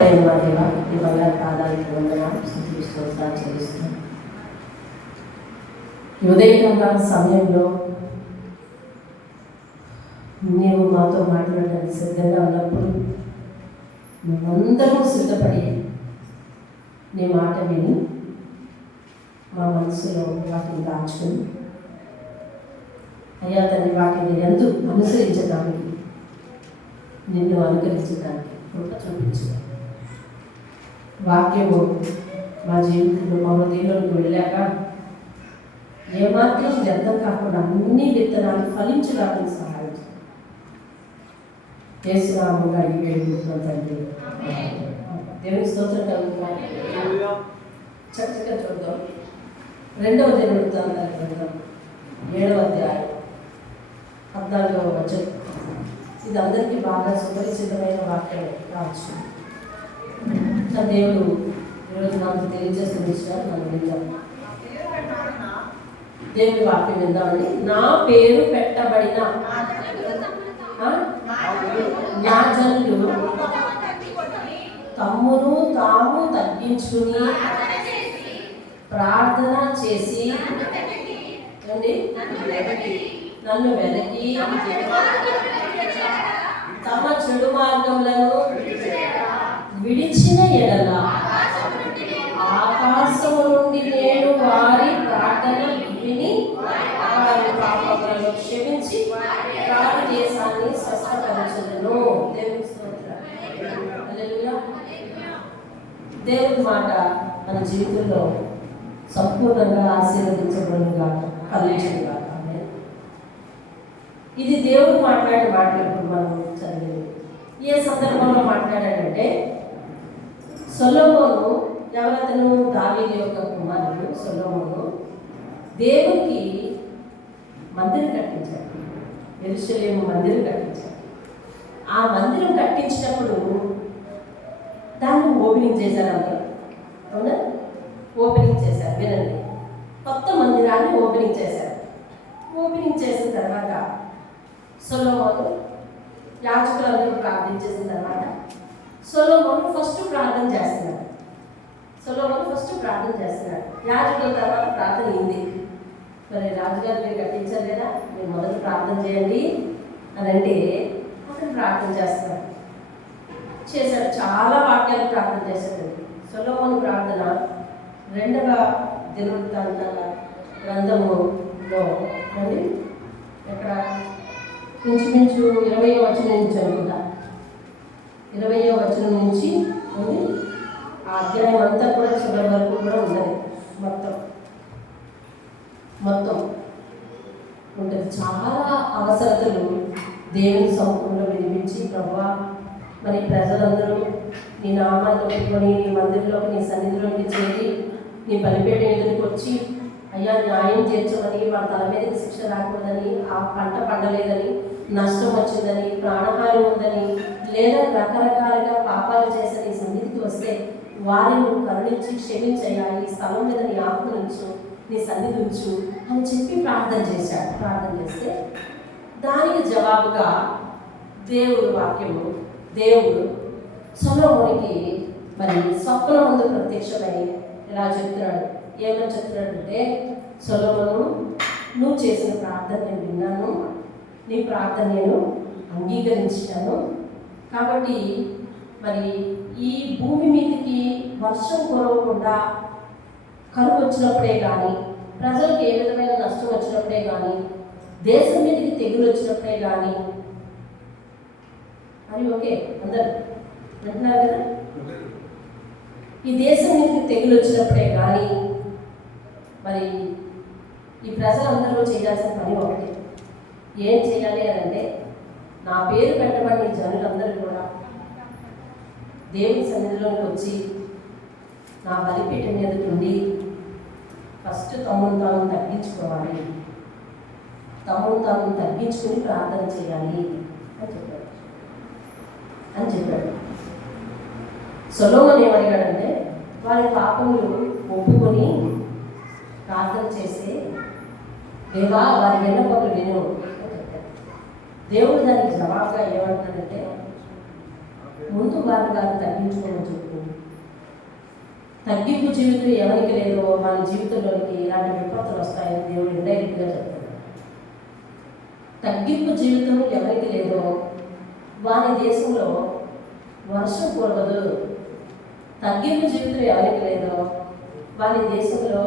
ఈ బంగారు పాదాలకు వందనాలు స్తుతిస్తోత్రాలు చెల్లిస్తున్నాం. ఉదయకాల సమయంలో నీవు మాతో మాట్లాడడానికి సిద్ధంగా ఉన్నప్పుడు మేమందరూ సిద్ధపడి నీ మాట విని మా మనసులో వాటిని దాచుకుని అయ్యా తండ్రి వాటిని ఎందు అనుసరించడానికి నిన్ను అనుకరించడానికి కృప చూపించు. వాక్యము మా జీవితంలో మా హృదయంలోకి వెళ్ళాక ఏమాత్రం వ్యర్థం కాకుండా అన్ని విత్తనాలు ఫలించడానికి సహాయం యేసునామములో అడిగి వేడుకుంటున్నాం తండ్రి. దేవుని స్తోత్రం కలుగుతున్నాం. చక్కగా చూద్దాం. 2వ దినవృత్తాంతాల గ్రంథం 7వ అధ్యాయం 14వ వచనం. ఇది అందరికీ బాగా సుపరిచితమైన వాక్యం కావచ్చు. దేవుడు ఈరోజు నాకు తెలియజేసిన విషయాలు మనం విందాం. దేవుడి వాక్యం విందామండి. నా పేరు పెట్టబడిన నా జనులు తమ్మును తాము తగ్గించుకుని ప్రార్థన చేసి నన్ను వెనక్కి తమ చెడు మార్గములను విడిచిన ఎడల ఆకాశము నుండి నేను వారి ప్రార్థన విని వారి పాపములను క్షమించి వారి దేశాన్ని స్వస్థపరచుదును. దేవుని స్తోత్రం. హల్లెలూయా. దేవుని మాట మన జీవితంలో సంపూర్ణంగా ఆశీర్వదించబడునుగా ఫలించునుగా. ఇది దేవుడు మాట్లాడే మాట్లాడుతూ మనం చదివేది. ఏ సందర్భంలో మాట్లాడాడంటే సొలొమోను ఎవరతను దావీదు యొక్క కుమారుడు సొలొమోను దేవునికి మందిరం కట్టించాడు. యెరూషలేము మందిరం కట్టించాడు. ఆ మందిరం కట్టించినప్పుడు దాన్ని ఓపెనింగ్ చేశారు అందరూ. అవునా? ఓపెనింగ్ చేశారు. వినండి. కొత్త మందిరాన్ని ఓపెనింగ్ చేశారు. ఓపెనింగ్ చేసిన తర్వాత సొలొమోను యాజకులందరూ ప్రార్థించేసిన తర్వాత సొలొమోను ఫస్ట్ ప్రార్థన చేస్తున్నాడు. యాజకుల తర్వాత ప్రార్థన అయింది. మరి రాజుగారు మీరు కట్టించారు కదా, మీరు మొదటి ప్రార్థన చేయండి అని అంటే అతను ప్రార్థన చేశాడు. చాలా వాక్యాలు ప్రార్థన చేశాడు. సొలొమోను ప్రార్థన 2వ దినవృత్తాంతాల గ్రంథములో అండి ఎక్కడ ఇంచుమించు 20వ వచనం నుంచి అనుకుంటా. 20వ వచనం నుంచి ఉంది. ఆ అధ్యాయం అంతా కూడా చివరి వరకు కూడా ఉన్నది. మొత్తం ఉంటుంది. చాలా అవసరతలు దేవుని సముఖంలో వినిపించి, ప్రభువా మరి ప్రజలందరూ నీ నామాన్ని పెట్టుకొని నీ మందిరంలోకి నీ సన్నిధిలోకి చేరి నీ బలిపేట ఎదురుకు వచ్చి అయ్యా న్యాయం తీర్చమని, వాళ్ళ తల మీదకి శిక్ష రాకూడదని, ఆ పంట పండలేదని, నష్టం వచ్చిందని, ప్రాణహాని ఉందని, లేదా రకరకాలుగా పాపాలు చేసి నీ సన్నిధికి వస్తే వారిని కరుణించి క్షమించయ్యా, ఈ స్థలం మీద నీ ఆత్మ ఉంచు, నీ సన్నిధి ఉంచు అని చెప్పి ప్రార్థన చేశాడు. ప్రార్థన చేస్తే దానికి జవాబుగా దేవుడు సొలొమోనుకి మరి స్వప్నం ముందు ప్రత్యక్షమై ఇలా చెప్తున్నాడు. ఏమని చెప్తున్నాడంటే, సొలొమోను నువ్వు చేసిన ప్రార్థన నేను విన్నాను, నీ ప్రార్థన నేను అంగీకరించాను. కాబట్టి మరి ఈ భూమి మీదకి వర్షం కురవకుండా కరువు వచ్చినప్పుడే కానీ, ప్రజలకు ఏ విధమైన నష్టం వచ్చినప్పుడే కానీ, దేశం మీదకి తెగులు వచ్చినప్పుడే కానీ, అది ఓకే అందరు అంటున్నారు కదా, ఈ దేశం మీదకి తెగులు వచ్చినప్పుడే కానీ మరి ఈ ప్రజలందరూ చేయాల్సిన పని ఒకటి. ఏం చేయాలి అని అంటే, నా పేరు పెట్టబడిన జనులందరూ కూడా దేవుని సన్నిధిలోకి వచ్చి నా బలిపీఠం మీద ఉండి ఫస్ట్ తమ్మును తాను తగ్గించుకోవాలి, తగ్గించుకుని ప్రార్థన చేయాలి అని చెప్పాడు. సొలొమోను ఏమడిగాడంటే, వారి పాపములు ఒప్పుకొని ప్రార్థన చేస్తే దేవా వారి విన్నపములు విను. దేవుడు దానికి జవాబుగా ఏమంటాడంటే, ముందు వారు తగ్గించుకోవచ్చు తగ్గింపు జీవితం ఎవరికి లేదో వాళ్ళ జీవితంలోకి ఇలాంటి విపత్తులు వస్తాయని దేవుడు ఇండైరెక్ట్గా చెప్తాడు. తగ్గింపు జీవితం ఎవరికి లేదో వారి దేశంలో వర్షం కురవదు. తగ్గింపు జీవితం ఎవరికి లేదో వారి దేశంలో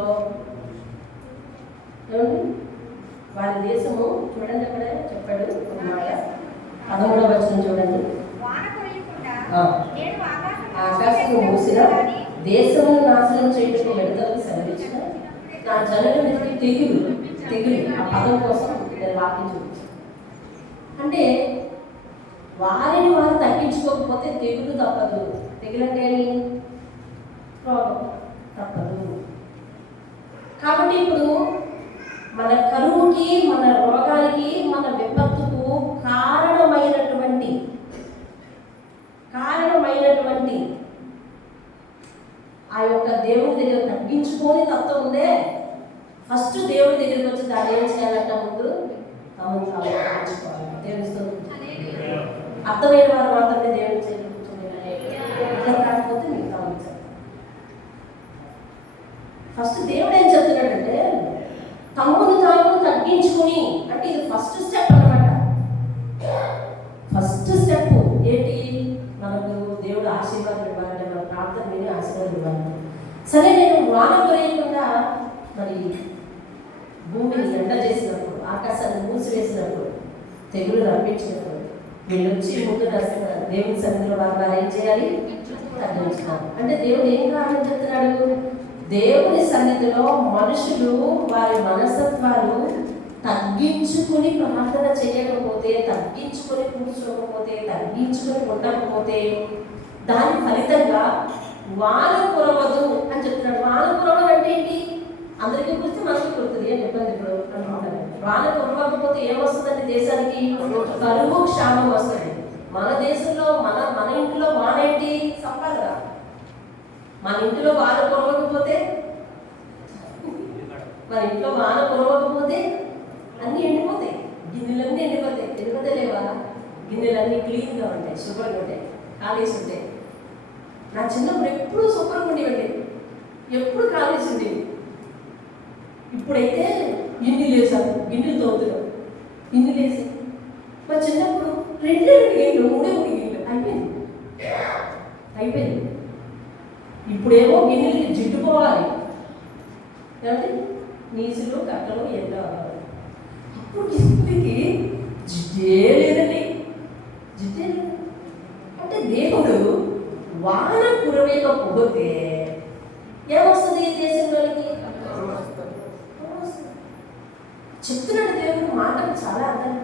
ఏమండి వారి దేశము చూడండి అక్కడ చెప్పాడు ఒక మాట 13వ వచనం చూడండి. ఆకాశము మూసిన దేశమును నాశనం చేయటకు విడతలకు సెలవిచ్చిన నా జనుల మీదకి తెగులు ఆ పదం కోసం నేను వాక్యం చూపించాను. అంటే వారిని వారు తగ్గించుకోకపోతే తెగులు తప్పదు. తెగులు అంటే రోగం తప్పదు. కాబట్టి ఇప్పుడు మన కరువుకి, మన రోగానికి, మన విపత్తుకు కారణమైనటువంటి ఆ యొక్క దేవుడి దగ్గర తగ్గించుకొని తత్వం ఉందే, ఫస్ట్ దేవుడి దగ్గరికి వచ్చి దాన్ని ఏం చేయాలంట? ముందు తగ్గించుకోవాలి. దేవుడితో అర్థమైన వారు మాత్రమే దేవుడి చేయాలి. కాకపోతే మీకు గమనించాలి. ఫస్ట్ దేవుడు ఏం చెప్తున్నాడంటే తమ్మును తాము తగ్గించుకుని, అంటే ఇది ఫస్ట్ స్టెప్ అన్నమాట. ఫస్ట్ స్టెప్ ఏంటి? మనకు దేవుడు ఆశీర్వాదం ఇవ్వాలంటే మన ప్రార్థన విని ఆశీర్వాదం ఇవ్వాలి. సరే, నేను వాన కురియకుండా మరి భూమిని ఎండ చేసినప్పుడు, ఆకాశాన్ని మూసివేసినప్పుడు, తెగులు రప్పించినప్పుడు వీళ్ళు వచ్చి ముందు దేవుని సన్నిధిలో వారు ఏం చేయాలి? తగ్గించుకోవాలి. అంటే దేవుడు ఏం కావాలని చెప్తున్నాడు? దేవుని సన్నిధిలో మనుషులు వారి మనస్తత్వాలు తగ్గించుకుని ప్రార్థన చేయకపోతే, తగ్గించుకొని కూర్చోకపోతే, తగ్గించుకొని ఉండకపోతే దాని ఫలితంగా వాన కురవదు అని చెప్తున్నాడు. వాన కురవడం అంటే ఏంటి? అందరికీ కురిస్తే మనకి కురుతుంది అని ఇబ్బంది ఇప్పుడు అనుకుంటారు. వాన కురవకపోతే ఏమొస్తుందండి? దేశానికి కరువు, క్షామం వస్తుంది. మన దేశంలో మన ఇంట్లో వాన ఏంటి? సంపాదన. మన ఇంట్లో వాన కురవకపోతే, మన ఇంట్లో వాన కురవకపోతే అన్నీ ఎండిపోతాయి. గిన్నెలన్నీ ఎండిపోతే లేవా? గిన్నెలన్నీ క్లీన్గా ఉంటాయి, శుభ్రంగా ఉంటాయి, కాలేసి ఉంటాయి. నా చిన్నప్పుడు ఎప్పుడు శుభ్రంగా ఉండేవండి, ఎప్పుడు కాలేసి ఉండేవి. ఇప్పుడైతే గిన్నెలు వేసాను, గిన్నెలు తోగుతున్నాం, గిన్నెలు వేసి. మా చిన్నప్పుడు 2 గిన్నెలు, 3 గిన్నెలు అయిపోయింది. ఇప్పుడేమో గిన్నెలు జిడ్డుకోవాలి, ఏమంటే నీసులు, కట్టలు ఎంతో అవ్వాలి. అప్పుడు గిన్నెలకి జిడ్డే లేదండి, జిడ్డే లేదు. అంటే దేవుడు వాన కురవేయకపోతే ఏమొస్తుంది? దేశంలోనికి చెప్తున్నాడు. దేవుడు మాటలు చాలా అర్థం.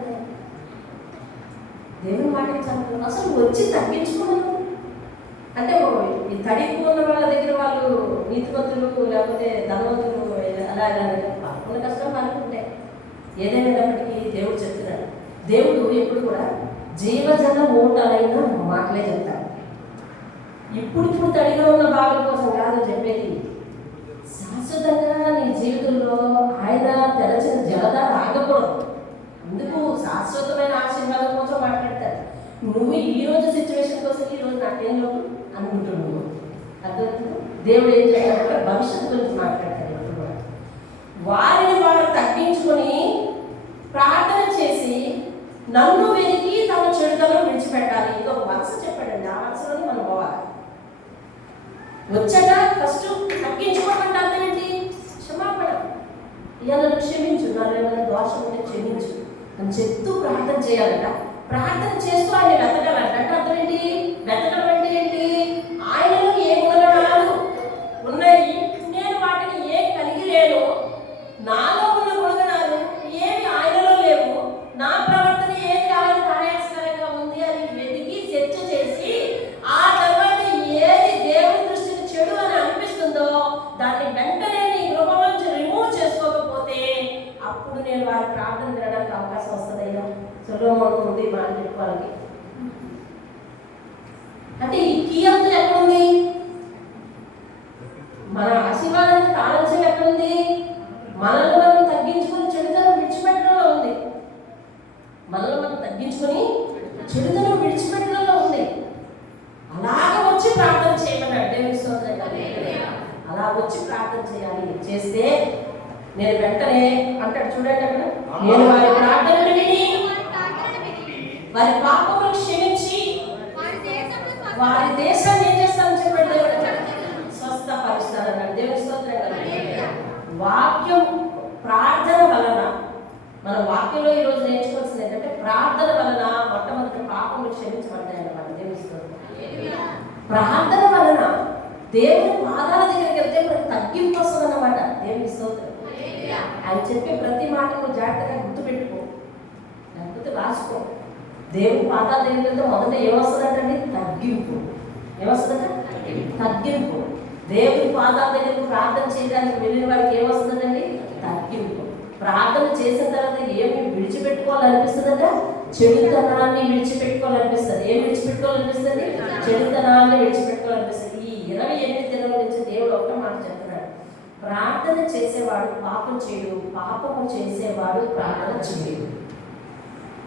దేవుని మాటలు చాలా అసలు వచ్చి తగ్గించుకోవడం అంటే ఈ తడిపు ఉన్న వాళ్ళ దగ్గర వాళ్ళు నీతివంతులు లేకపోతే ధనవంతులు అలా వాళ్ళ కష్టం వాళ్ళకు ఉంటాయి. ఏదేమైనప్పటికీ దేవుడు చెప్తున్నాడు. దేవుడు ఎప్పుడు కూడా జీవజల ఓటలైన మాటలే చెప్తాడు. ఇప్పుడు తడిగా ఉన్న భాగం కోసం కాదు చెప్పేది. శాశ్వతంగా నీ జీవితంలో ఆయన తెరచిన జలధార ఆగకూడదు. అందుకు శాశ్వతమైన ఆశీర్వాదం కోసం మాట్లాడతాడు. నువ్వు ఈ రోజు సిచ్యువేషన్ కోసం ఈ రోజు నాకేంలో అనుకుంటున్నావు. అర్థమవుతుంది? దేవుడు ఏం చేయాలంటే భవిష్యత్తు గురించి మాట్లాడతాడు. వారిని వారు తగ్గించుకొని ప్రార్థన చేసి నన్ను వెతికి తమ చెడుదలను విడిచిపెట్టాలి. ఇది ఒక వరుస చెప్పాడండి. ఆ వరుసలోనే మనం పోవాలి. వచ్చాక ఫస్ట్ తగ్గించుకోమంటే అర్థం ఏంటి? క్షమాపణ. ఇవాళ క్షమించు, నాలో ఏమైనా దోషం ఉంటే క్షమించు అని చెప్తూ ప్రార్థన చేయాలట. ప్రార్థన చేస్తూ ఆయన వెతకాలంట. అంటే అర్థం ఏంటి? వెతకడం అంటే ఏంటి? ఆయనలో ఏ గుణగణాలు ఉన్నాయి, నేను వాటిని ఏం కలిగి లేను, నాలో ఉన్న గుణగణాలు ఏమి ఆయనలో లేవు, నా ప్రవర్తన ఏది ఆయన ఆయాస్కరంగా ఉంది అని వెతికి చర్చ చేసి ఆ తర్వాత ఏది దేవుని దృష్టికి చెడు అని అనిపిస్తుందో దాన్ని వెంటనే నీ గృహం నుంచి రిమూవ్ చేసుకోకపోతే అప్పుడు నేను వారి ప్రార్థన వినడానికి అవకాశం వస్తుందయ్యా. సులభంగా ఉంది మాట వాళ్ళకి. అంటే ఈ కీ అంతా ఎక్కడుంది? మన ఆశీర్వాదానికి తాళం ఎక్కడుంది? మనల్ని మనం తగ్గించుకుని చెడుతనం విడిచిపెట్టడంలో ఉంది. మనల్ని మనం తగ్గించుకొని చెడుతనం విడిచిపెట్టడంలో ఉంది. అలాగ వచ్చి ప్రార్థన చేయమన్నాడు. దేవుని స్తోత్రం. వచ్చి ప్రార్థన చేయాలి. చేస్తే నేను వెంటనే అంటాడు చూడండి అక్కడ, నేను వారి ప్రార్థనలు విని వారి పాపములు క్షమించి వారి దేశాన్ని ఏం చేస్తానని చెప్పాడు దేవుడు, స్వస్థపరుస్తానన్నాడు. దేవుని స్తోత్రం కలుగును. వాక్యం ప్రార్థన వలన, మన వాక్యంలో ఈరోజు నేర్చుకోవాల్సింది ఏంటంటే ప్రార్థన వలన మొట్టమొదటి పాపములు క్షమించబడతాయి అన్నమాట. దేవుని స్తోత్రం. ప్రార్థన వలన దేవుని పాదాల దగ్గరికి వెళ్తే మనకు తగ్గింపు వస్తుంది అన్నమాట. దేవుని స్తోత్రం. ఆయన చెప్పే ప్రతి మాటను జాగ్రత్తగా గుర్తుపెట్టుకో, లేకపోతే రాసుకో. దేవుని పాదాల దగ్గరికి వెళ్తే మొదట ఏమొస్తుందంటే తగ్గింపు. ఏమొస్తుందంట? తగ్గింపు. దేవుని పాదాల దగ్గరకు ప్రార్థన చేయడానికి వెళ్ళిన వాడికి ఏమొస్తుందండి? తగ్గింపు. ప్రార్థన చేసిన తర్వాత ఏమి విడిచిపెట్టుకోవాలనిపిస్తుందట? చెడుతనాన్ని విడిచిపెట్టుకోవాలనిపిస్తుంది. ఏం విడిచిపెట్టుకోవాలనిపిస్తుంది? చెడుతనాన్ని విడిచిపెట్టుకోవాలనిపిస్తుంది. ఈ 28 దినాల నుంచి దేవుడు ఒక్క మాట చెప్తున్నాడు, ప్రార్థన చేసేవాడు పాపం చేయడు, పాపము చేసేవాడు ప్రార్థన చేయడు.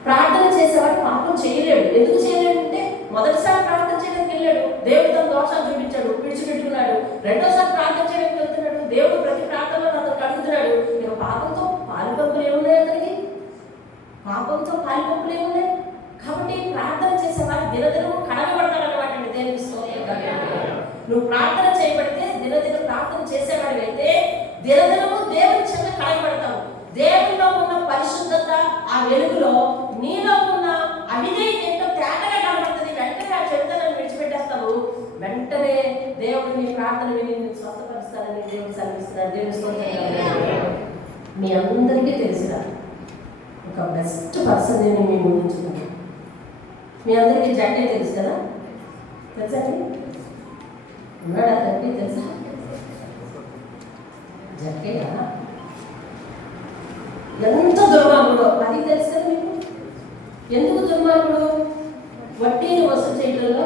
ప్రార్థన చేసేవాడు పాపం చేయలేడు. ఎందుకు చేయలేడు అంటే మొదటిసారి ప్రార్థన చేయడానికి వెళ్ళాడు, దేవుడు తన దోషాలు చూపించాడు, విడిచిపెట్టుకున్నాడు. రెండోసారి ప్రార్థన చేయడానికి వెళ్తున్నాడు, దేవుడు ప్రతి ప్రార్థనలో అతను అడుగుతున్నాడు. ఇక పాపంతో పాలిపంపులు ఏమున్నాయి అతనికి? పాపంతో పాలిపంపులు ఏమున్నాయి? కాబట్టి ప్రార్థన చేసేవాడు దినదినము కడగబడతాడన్నమాట. దేవుని స్తోత్రం. నువ్వు ప్రార్థన చేయబడితే, దినదినం ప్రార్థన చేసేవాడు అయితే దినదినము దేవుని చెంత కడగబడతావు. దేవునిలో ఉన్న పరిశుద్ధత, ఆ వెలుగులో నీలో ఉన్న అవిధేయత ఏంటో తేటగా కనబడుతుంది. వెంటనే ఆ చెడుతనాన్ని విడిచిపెట్టేస్తావు. వెంటనే దేవుడు నీ ప్రార్థన విని స్వస్థపరుస్తానని దేవుడు సెలవిస్తున్నాడు. దేవుని స్తోత్రం. మీ అందరికీ తెలిసిన ఒక బెస్ట్ పర్సన్ నేను మీ ముందు ఉంచుకున్నాను. మీ అందరికీ జక్కే తెలుసు కదా? తెలుసండి? ఉన్నాడా జక్కే? తెలుసా? జక్కే కదా? ఎంత దుర్మార్గుడు అది తెలుసు కదా మీకు? ఎందుకు దుర్మార్గుడు? వడ్డీని వసూలు చేయడంలో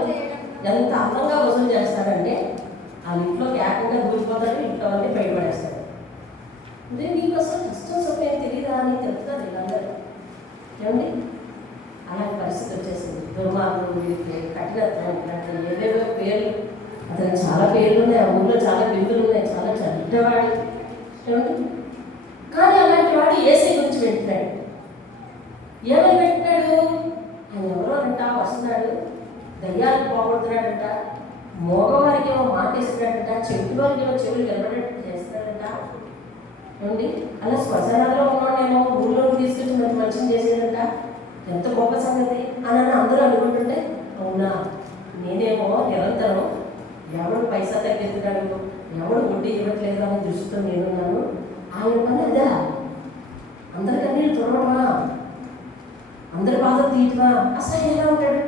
ఎంత అందంగా వసూలు చేస్తాడంటే ఆ ఇంట్లోకి ఏకంగా దూరిపోతాడు, ఇంట్లో అన్నీ బయటపడేస్తాడు. అంటే నీకు అసలు కష్టం సమయం తెలియదా అని తెలుపుతారు వీళ్ళందరూ. ఏమండి? అలాంటి పరిస్థితి వచ్చేసింది. దుర్మార్గుడు, వీరికి కఠినత్వం, ఏవేవో పేర్లు, అతనికి చాలా పేర్లు ఉన్నాయి, ఆ ఊళ్ళో చాలా బిందులు ఉన్నాయి, చాలా చెడ్డవాడు. ఏమండి? కానీ అలాంటి వాడు ఏసై గురించి పెట్టినాడు. ఏమని పెట్టినాడు? ఆయన ఎవరో అంట వస్తున్నాడు, దయ్యాలకు పోగొడుతున్నాడంట, మోగవారికి ఏమో మాటేస్తున్నాడంట, చెట్టు వారికి ఏమో చెవులు నిలబడేట్టు చేస్తున్నాడంట. ఏమండి? అలా శ్మశానాల్లో ఉన్నాడేమో ఊళ్ళోకి తీసుకొచ్చి మనకి మంచిగా చేసేదంట. ఎంత గొప్ప సంగతి అని అందరూ అనుకుంటుంటే, అవునా, నేనేమో నిరంతరం ఎవడు పైసా తగ్గిస్తున్నాడు, ఎవడు వడ్డీ ఇవ్వట్లేదు అని దృష్టితో నేనున్నాను. ఆయన పని అదా? అందరికీ నీళ్ళు చూడడమా, అందరి బాధ తీయటమా? అసలు ఎలా ఉంటాడు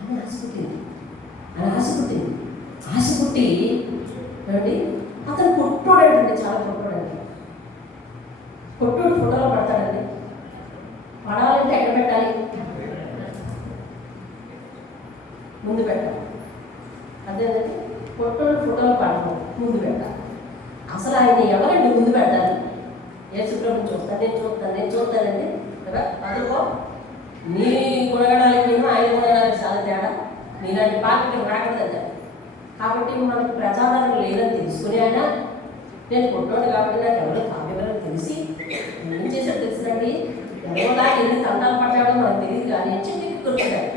అని ఆశ పుట్టింది. ఆశ పుట్టి ఏమండి అతను కొట్టోడండి, చాలా కొట్టోడండి. కొట్టోడు ఫోటోలో పడతాడండి. పడాలంటే ఎక్కడ పెట్టాలి? ముందు పెట్టాలి. అదేంటంటే కొట్టోడు ఫోటోలో పడతాం, ముందు పెట్టాలి. అసలు ఆయన ఎవరండి ముందు పెట్టాలి? యేసుప్రభుని నేను చూస్తానండి కదా. అదుకో నీ గుణగణాలకి ఆయన గుణగణాలకి చాలా తేడా. నీలాంటి పార్టీకి రాకూడదండి. కాబట్టి మనకు ప్రచారం లేదని తెలుసుకుని ఆయన, నేను కొట్టోడు కాబట్టి నాకు ఎవరో కావ్యవరం తెలిసి ఏం చేశాడు తెలిసినండి, ఎవరోలా ఎన్ని తంటాలు పడ్డాడో మనకు తెలియదు. కానీ చెట్టుకి కూర్చున్నాడు.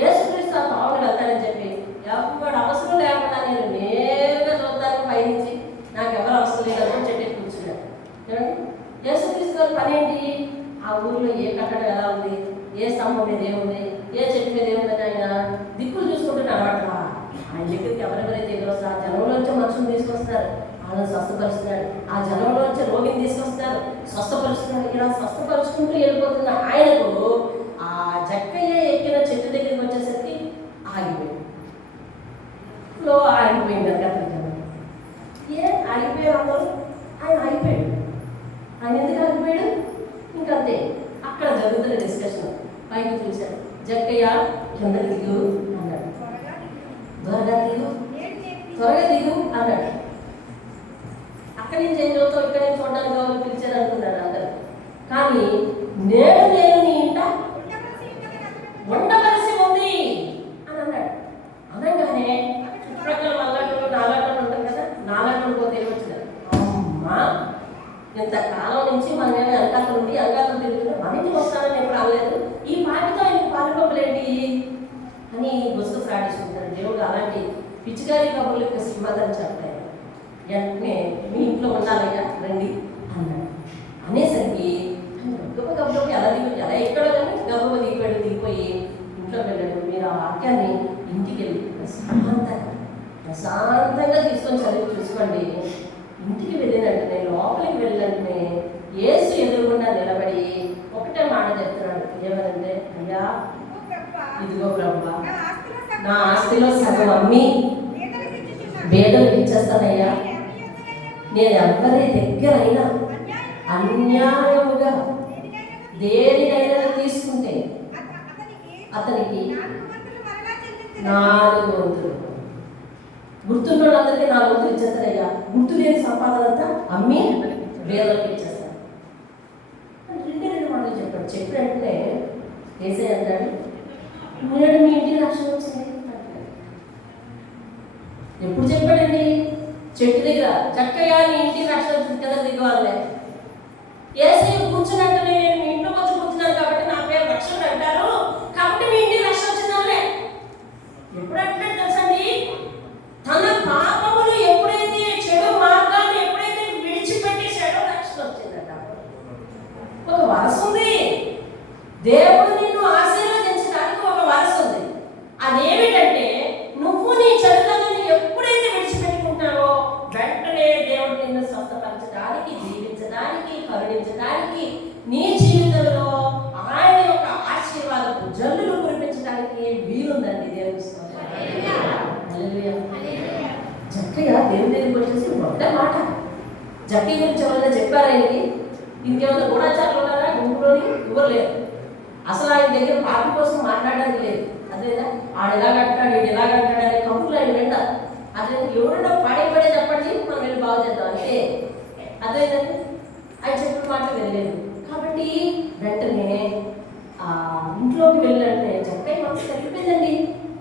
యేసుక్రీస్తు ఆ తావులు వెళ్తానని చెప్పి ఎవరు అవసరం లేకుండా నేను నేరుగా చూద్దానికి పయనించి నాకు ఎవరు అవసరం లేదని చెట్టుకి కూర్చున్నాడు. యేసుక్రీస్తు గారి పని ఏంటి? ఆ ఊరిలో ఏ కట్టడం ఎలా ఉంది, ఏ స్తంభం మీద ఏముంది, ఏ చెట్టు మీద ఏముందని ఆయన దిక్కులు చూసుకుంటున్నాడు అనమాట. ఆయన దగ్గరికి ఎవరెవరైతే ఎదురొస్తారు, ఆ జనంలోంచి మనుషులు తీసుకొస్తారు, వాళ్ళని స్వస్థపరుస్తున్నాడు. ఆ జనంలోంచి రోగిని తీసుకొస్తారు, స్వస్థపరుస్తున్నాడు. ఇలా స్వస్థపరుచుకుంటూ వెళ్ళిపోతున్న ఆయనకు ఆ జక్కయ్య ఎక్కిన చెట్టు దగ్గరికి వచ్చేసరికి ఆగిపోయింది. ఫ్లో ఆగిపోయింది. అతనికి ఆగిపోయారు అందరూ. ఆయన ఆగిపోయాడు. ఆయన ఎందుకు ఆగిపోయాడు? ఇంకంతే. అక్కడ జరుగుతున్న డిస్కషన్. పైకి చూశాడు. జక్కయ్య కిందకి దిగు అన్నాడు. త్వరగా దిగు అన్నాడు. అక్కడి నుంచి ఏం చదువుతావు, ఇక్కడ నుంచి చూడడానికి కావాలి పిలిచారు అనుకున్నాడు అందరు. కానీ నేను నీ ఇంట ఉండవలసి ఉంది అని అన్నాడు. అనగానే చుట్టుప్రక్కల మల్లాటలు నాలాటలు ఉంటారు కాలం నుంచి మనమేమో వెనకాల ఉండి వెనకాల తిరుగుతున్నాం, మన ఇంటికి వస్తానని ఎప్పుడు అనలేదు. ఈ పాటితో ఆయనకు పాలుపప్పులేంటి అని గుసగుసలాడేసుకుంటాడు. దేవుడు అలాంటి పిచ్చిగారి కబుర్లు యొక్క సింహాలని చెప్పారు. వెంటనే మీ ఇంట్లో ఉండాలయ్యా రండి అన్నాడు. అనేసరికి గబ్బకి ఎలా ఎక్కడో కానీ గబ్బ దిగిపోయి ఇంట్లో వెళ్ళాడు. మీరు ఆ వాక్యాన్ని ఇంటికి వెళ్ళి ప్రశాంతంగా తీసుకొని చదివి చూసుకోండి. ఇంటికి వెళ్ళినట్టునే లోపలికి వెళ్ళినట్టునే యేసు ఎదురుగుండా నిలబడి ఒకటే మాట చెప్తున్నాడు. ఏమనంటే, అయ్యా ఇదిగో ప్రభువా, నా ఆస్తిలో సగం అమ్మి పేదలకు ఇచ్చేస్తానయ్యా. నేను ఎవరి దగ్గరైనా అన్యాయముగా దేనినైనా తీసుకుంటే అతనికి 4 వంతులు, గుర్తున్న వాళ్ళందరికీ 4 వంతులు ఇచ్చేస్తానయ్యా. గుర్తు లేని సంపాదన అంతా అమ్మి పేదలకు ఇచ్చేస్తాను. 2 మాటలు చెప్పాడు. చెప్పినట్టే ఏసై అంటాడు, నేడు మీ ఇంటికి రక్షణ వచ్చింది. ఎప్పుడు చెప్పాడండి? చెట్టు దగ్గర చక్కగా నీ ఇంటికి రక్షణ వచ్చింది కదా దిగవాలే. ఏసై కూర్చున్నట్టు నేను మీ ఇంట్లో వచ్చి కూర్చున్నాను కాబట్టి నా పేరు రక్షణ అంటారు, కాబట్టి మీ ఇంటికి రక్షణ వచ్చిందాలే. ఎప్పుడు అంటున్నాడు తెలుసండి? తన పాపములు ఎప్పుడైతే, చెడు మార్గాన్ని ఎప్పుడైతే విడిచిపెట్టేశాడో రక్షణ వచ్చిందట. ఒక వరస ఉంది. దేవుడు నిన్ను ఆశీర్వదించడానికి ఒక వరస ఉంది. అదేమిటంటే, నువ్వు నీ చెడులను ఎప్పుడైతే విడిచిపెట్టుకుంటావో వెంటనే దేవుడు నిన్ను స్వస్థపరచడానికి, జీవించడానికి, కరుణించడానికి, నీ జీవితంలో ఆయన యొక్క ఆశీర్వాదపు జల్లులు కురిపించడానికి వీలుందండి. దేవుని జక్కయ్య దేవుని దగ్గరికి వచ్చేసి ఒక్క మాట జక్కయ్య గురించి ఎవరైనా చెప్పారు ఆయనకి? ఇంకేమైనా గూఢాచారాలు ఉన్నారా గుంపులోని? ఇవ్వలేదు. అసలు ఆయన దగ్గర పాపి కోసం మాట్లాడడానికి లేదు. అదేనా ఆడు ఎలాగంటాడు, వీడు ఎలాగంటాడు అనే కబుర్లు ఆయన వింటారు. అదే ఎవరైనా పడే చెప్పండి, మనం వెళ్ళి బాగు చేద్దాం అంటే అదేనండి ఆయన చెప్పిన మాట వెళ్ళలేదు. కాబట్టి వెంటనే ఇంట్లోకి వెళ్ళంటే చక్కగా మనసు కరిగిపోయిందండి.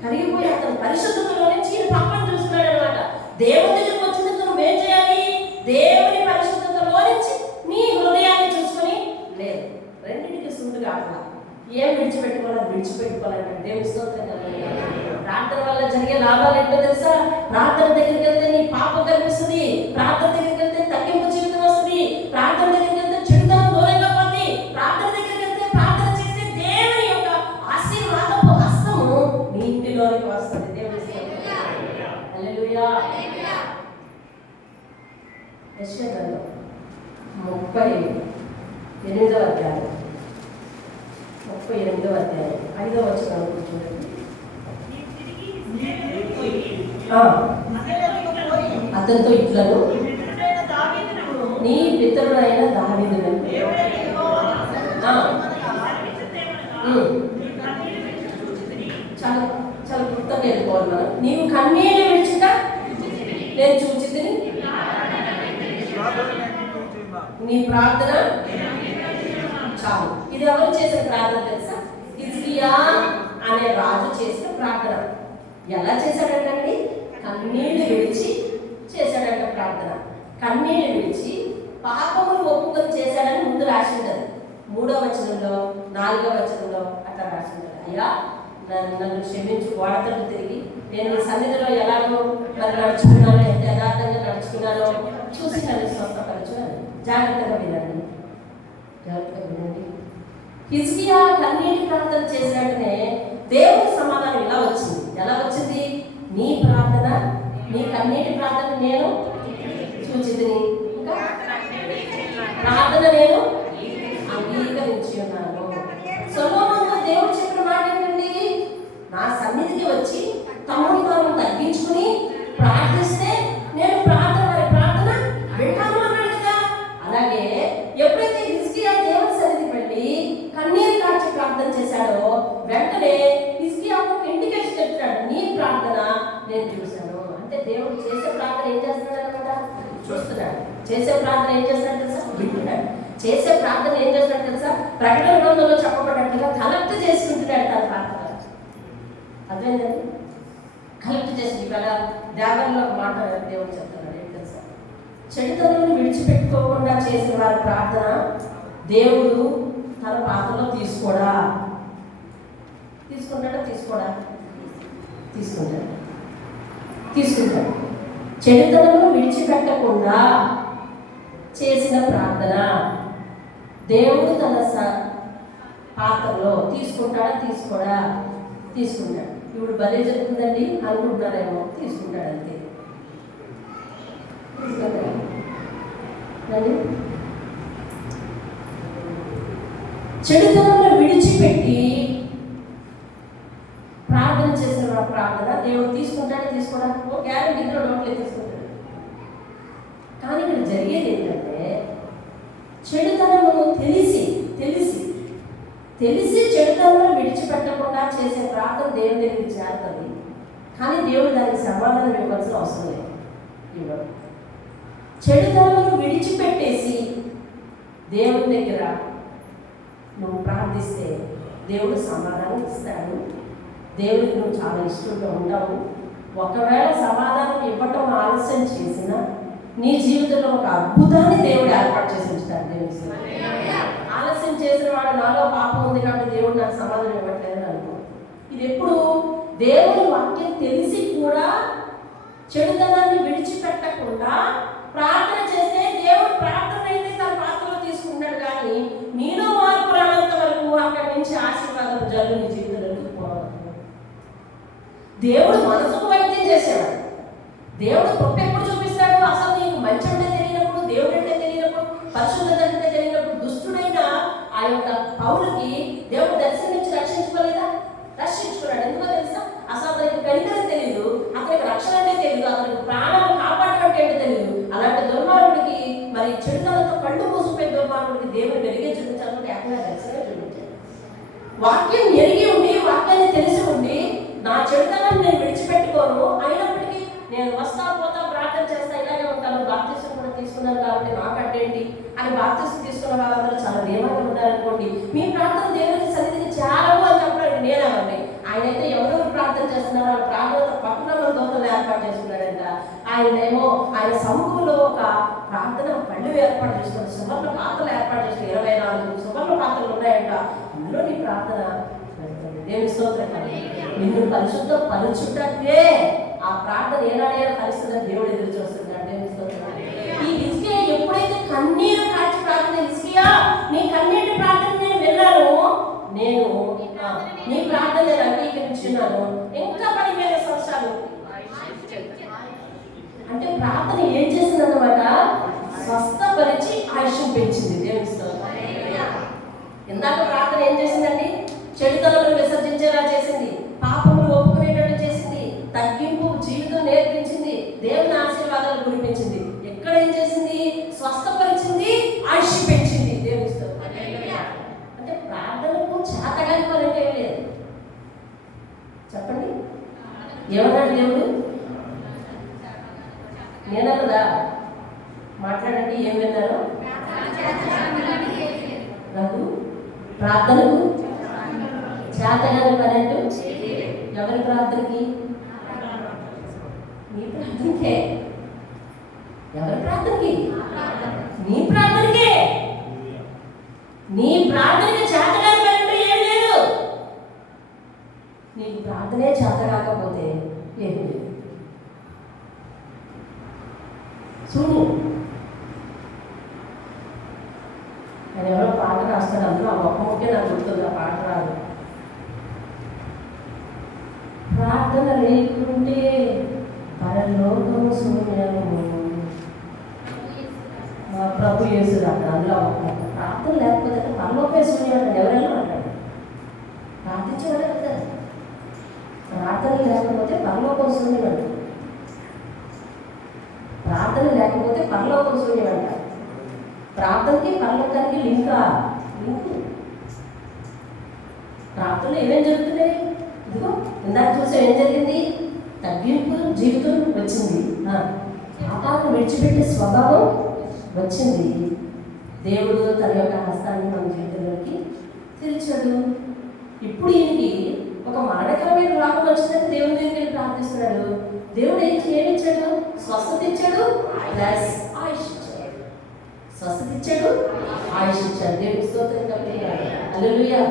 కరిగిపోయి అతను పరిశుద్ధతలోనే చీర పాపాన్ని చూస్తున్నాడు అనమాట. దేవుని దగ్గరకు వచ్చినందుకు నువ్వేం చేయాలి? దేవుని పరిశుద్ధతలో నుంచి నీ హృదయాన్ని చూసుకొని లేదు. రెండింటికి సుందుగా అట్లా ఏం విడిచిపెట్టుకోవాలంటే దేవుని స్తోత్రం కలుగుతుంది. ప్రార్థన వల్ల జరిగే లాభాలు ఏంటో తెలుసా? ప్రార్థన దగ్గరికి వెళ్తే నీ పాపం కనిపిస్తుంది. ప్రార్థన దగ్గరికి వెళ్తే తగ్గింపు జీవితం వస్తుంది. ప్రార్థన దగ్గరికి వెళ్తే చెడుతనం దూరంగా పోతుంది. ప్రార్థన దగ్గరికి వెళ్తే ప్రార్థన చేస్తే దేవుని యొక్క ఆశీర్వాదపు హస్తము నీ ఇంటిలోనికి వస్తుంది. దేవుని స్తోత్రం. హల్లెలూయా. యెషయా గ్రంథం 38వ అధ్యాయం 38వ అధ్యాయం 5వ వచనం చూడండి. అతనితో ఇట్లను, నీ పితరుడైన దావీదును చాలా చాలా గుర్తుగా వెళ్ళిపోవాలి మనం. నీవు కన్నీళ్ళు విడిచుట నేను చూచితిని, నీ ప్రార్థన చాలు. ఇది ఎవరు చేసిన ప్రార్థన తెలుసా? హిజ్కియా అనే రాజు చేసిన ప్రార్థన. ఎలా చేశాడంటండి? కన్నీళ్లు విడిచి చేశాడంట ప్రార్థన. కన్నీళ్లు విడిచి పాపములు ఒప్పుకొని చేశాడని ముందు రాసిండదు. 3వ వచనంలో 4వ వచనంలో అట్లా రాసిండదు. అయ్యా నన్ను క్షమించు, గోడతలు తిరిగి నేను నీ సన్నిధిలో ఎలాగో నన్ను నడుచుకున్నానో, ఎంత యథార్థంగా నడుచుకున్నానో చూసి నన్ను స్వస్థపరచు అని. జాగ్రత్తగా వినండి, జాగ్రత్తగా వినండి. హిజ్కియా కన్నీటి ప్రార్థన చేసినట్టునే దేవుని సమాధానం ఇలా వచ్చింది. ఎలా వచ్చింది? నీ ప్రార్థన, నీ కన్నీటి ప్రార్థన నేను చూచితిని, ఇంకా ప్రార్థన నేను అంగీకరించి ఉన్నాను. సొలొమోనుతో దేవుడు చెప్పిన మాట ఏంటండి? నా సన్నిధికి వచ్చి తమ్ముడు తాను తగ్గించుకుని ప్రార్థిస్తే నేను ప్రార్థన వింటాను అన్నాడు కదా. అలాగే ఎప్పుడైతే హిజ్కియా దేవుని సన్నిధికి వెళ్ళి కన్నీరు కార్చి ప్రార్థన చేశాడో వెంటనే హిజ్కియా ఒక ఇండికేషన్ చెప్తున్నాడు, నీ ప్రార్థన నేను చూశాను. అంటే దేవుడు చేసే ప్రార్థన ఏం చేస్తున్నాడు అనమాట? చూస్తున్నాడు. చేసే ప్రార్థన ఏం చేస్తున్నాడు తెలుసా? వింటున్నాడు. చేసే ప్రార్థన ఏం చేస్తున్నాడు తెలుసా? ప్రకటన గ్రంథంలో చెప్పబడినట్టుగా కలెక్ట్ చేసుకుంటున్నాడు తన ప్రార్థన. అదేంటండి? కలెక్ట్ చేసి ఇక్కడ దేవల్లో ఒక మాట దేవుడు చెప్తున్నాడు. ఏం తెలుసా? చెడుతనం విడిచిపెట్టుకోకుండా చేసిన వారి ప్రార్థన దేవుడు తన పాత్రలో తీసుకుంటాడా? తీసుకుంటాడు. చెడుతనము విడిచిపెట్టకుండా చేసిన ప్రార్థన దేవుడు తన పాత్రలో తీసుకుంటాడా? తీసుకుంటాడు. ఇప్పుడు భలే జరుగుతుందండి అనుకుంటున్నారేమో, తీసుకుంటాడు అంతే. చెడుతనంలో విడిచిపెట్టి ప్రార్థన చేసిన ప్రార్థన దేవుడు తీసుకోవడా? ఓ గ్యారెంటీ ఇందులో నోట్లే తీసుకుంటాడు. కానీ ఇక్కడ జరిగేది ఏంటంటే చెడుతనము తెలిసి చెడుతనంలో విడిచిపెట్టకుండా చేసే ప్రార్థన దేవుని దగ్గరికి చేరుతుంది. కానీ దేవుడు దానికి సమాధానం ఇవ్వాల్సిన అవసరం లేదు. చెడుతనమును విడిచిపెట్టేసి దేవుని దగ్గర నువ్వు ప్రార్థిస్తే దేవుడు సమాధానం ఇస్తాడు. దేవుడికి నువ్వు చాలా ఇష్టంగా ఉంటావు. ఒకవేళ సమాధానం ఇవ్వటం ఆలస్యం చేసినా నీ జీవితంలో ఒక అద్భుతాన్ని దేవుడు ఏర్పాటు చేసి ఉంచుతాడు. దేవుడు ఆలస్యం చేసిన వాడు నాలో పాపం ఉంది కాబట్టి దేవుడు నాకు సమాధానం ఇవ్వట్లేదని అనుకో. ఇది ఎప్పుడు దేవుని వాక్యం తెలిసి కూడా చెడుతనాన్ని విడిచిపెట్టకుండా ప్రార్థన చేస్తే దేవుడు ప్రార్థన అయితే తన పాత్రలో తీసుకుంటాడు. కానీ నీలో మార్పు రానంత వరకు అక్కడి నుంచి ఆశీర్వాదం జరుగు నీ జీవితంలోకి పోవాలి. దేవుడు మనసుకు వైద్యం చేసేవాడు. దేవుడు గొప్ప ఎప్పుడు చూపిస్తాడు? అసలు నీకు మంచి అంటే తెలియనప్పుడు, దేవుడు అంటే తెలియనప్పుడు, పరిశుద్ధత అంటే తెలియనప్పుడు దుష్టుడైన ఆ యొక్క పౌలుకి దేవుడు దర్శనమిచ్చి రక్షించుకున్నాడు. ఎందుకో తెలుసా? అసలు అతనికి కనికరం తెలియదు, అతనికి రక్షణ అంటే తెలియదు, అతనికి ప్రాణాలు కాపాడటం అంటే తెలియదు. అలాంటి దుర్మార్గుడికి మరి చెడుతలతో కళ్ళు మూసిపోయే దుర్మార్గుడికి దేవుడు వెలిగే చూపించాలని ఏకంగా దర్శనం చూపించాడు. వాక్యం ఎరిగి ఉండి, వాక్యాన్ని తెలిసి ఉండి, నా చెడుతనాన్ని నేను విడిచిపెట్టుకోను, అయినప్పటికీ నేను వస్తా పోతా ప్రార్థన చేస్తా ఇలాగే ఉంటాను, బాప్తిసం కూడా తీసుకున్నాను కాబట్టి నాకంటేంటి అని బాప్తిసం తీసుకున్న వాళ్ళందరూ చాలా నియమాలు ఉన్నారనుకోండి. మీ ప్రార్థన దేవుని సన్నిధికి చేరవు అని చెప్పడానికి నేనేమండి. ఆయనైతే ఎవరెవరు ప్రార్థన చేస్తున్నారో వాళ్ళ ప్రార్థన పక్కన దోతలు ఏర్పాటు చేసుకున్నాడంట. ఆయనేమో ఆయన సముఖంలో ఒక ప్రార్థన పళ్ళు ఏర్పాటు చేసుకున్నారు, సువర్ణ పాత్రలు ఏర్పాటు చేసుకుని 24 సువర్ణ పాత్రలు ఉన్నాయంట. అందులో నీ ప్రార్థన దేవుని స్తోత్రం. నిన్ను పరిశుద్ధ పరుచుటకే ఆ ప్రార్థన ఏనాడైనా పరిస్థితులను దేవుడు ఎదురు చూస్తున్నాడు. దేవుని స్తోత్రం. ఈ హిజ్కియా ఎప్పుడైతే కన్నీరు కాచి ప్రార్థన, హిజ్కియా నీ కన్నీటి ప్రార్థన నేను విన్నాను, నేను నీ ప్రార్థన నేను అంగీకరించున్నాను, ఇంకా 15 సంవత్సరాలు అంటే ప్రార్థన ఏం చేసిందన్నమాట? స్వస్థపరిచి ఆయుష్యం పెంచింది. దేవుని స్తోత్రం. ఇందాక ప్రార్థన ఏం చేసిందండి? చెడుతలను విసర్జించేలా చేసింది, పాపములు ఒప్పుకునేటట్టు చేసింది, తగ్గింపు జీవితం నేర్పించింది, దేవుని ఆశీర్వాదాలు కురిపించింది. ఎక్కడ ఏం చేసింది? స్వస్థపరిచింది, ఆయుష్యం పెంచింది. దేవుని స్తోత్రం. అంటే ప్రార్థనకు చేతగాని పని అంటే ఏం లేదు. చెప్పండి, ఏమన్నాడు దేవుడు? నేనన్నదా? మాట్లాడండి, ఏం విన్నారు? నాకు ప్రార్థనకు చేతగాని పని అంటూ ఎవరి ప్రార్థనకి? నీ ప్రార్థనకే. ఎవరి ప్రార్థనకి? నీ ప్రార్థనకే. నీ ప్రార్థనకి చేతగాని పని అంటూ ఏం లేదు. నీకు ప్రార్థనే చేత కాకపోతే ఏం లేదు. చూడు, నేను ఎవరో పాట రాస్తాడు, అందులో ఆ ఒక్క ముఖ్య నాకు గుర్తుంది, ఆ పాట రాదు. ప్రార్థన లేకుంటే పరలోకం శూన్యము. మా ప్రభు యేసుడు అక్కడ అందులో ప్రార్థన లేకపోతే పరలోకే శూన్యం. ఎవరైనా మాట్లాడారు, ప్రార్థించేవాడే కదా. ప్రార్థన లేకపోతే పరలోకం శూన్యం అంట. ప్రార్థన లేకపోతే పరలోకం శూన్యం అంట. ప్రార్థనకి పరలోకానికి లింక్. ప్రార్థనలో ఏమేం జరుగుతున్నాయి? ఇదిగో ఇందాక చూసే ఏం జరిగింది? తగ్గింపు జీవితం వచ్చింది, పాపాలను విడిచిపెట్టే స్వభావం వచ్చింది. దేవుడు తన యొక్క హస్తాన్ని మన జీవితంలోకి తెరిచాడు. ఇప్పుడు ఈయనకి ఒక మరణకరమైన రోగం వచ్చిందని దేవుని దగ్గరికి ప్రార్థిస్తున్నాడు. దేవుడు ఏమిచ్చాడు? స్వస్థత ఇచ్చాడు, ప్లస్ ఆయుష్ ఇచ్చాడు. స్వస్థత ఇచ్చాడు, ఆయుష్ ఇచ్చాడు. దేవుడి స్తోత్రం. హల్లెలూయా.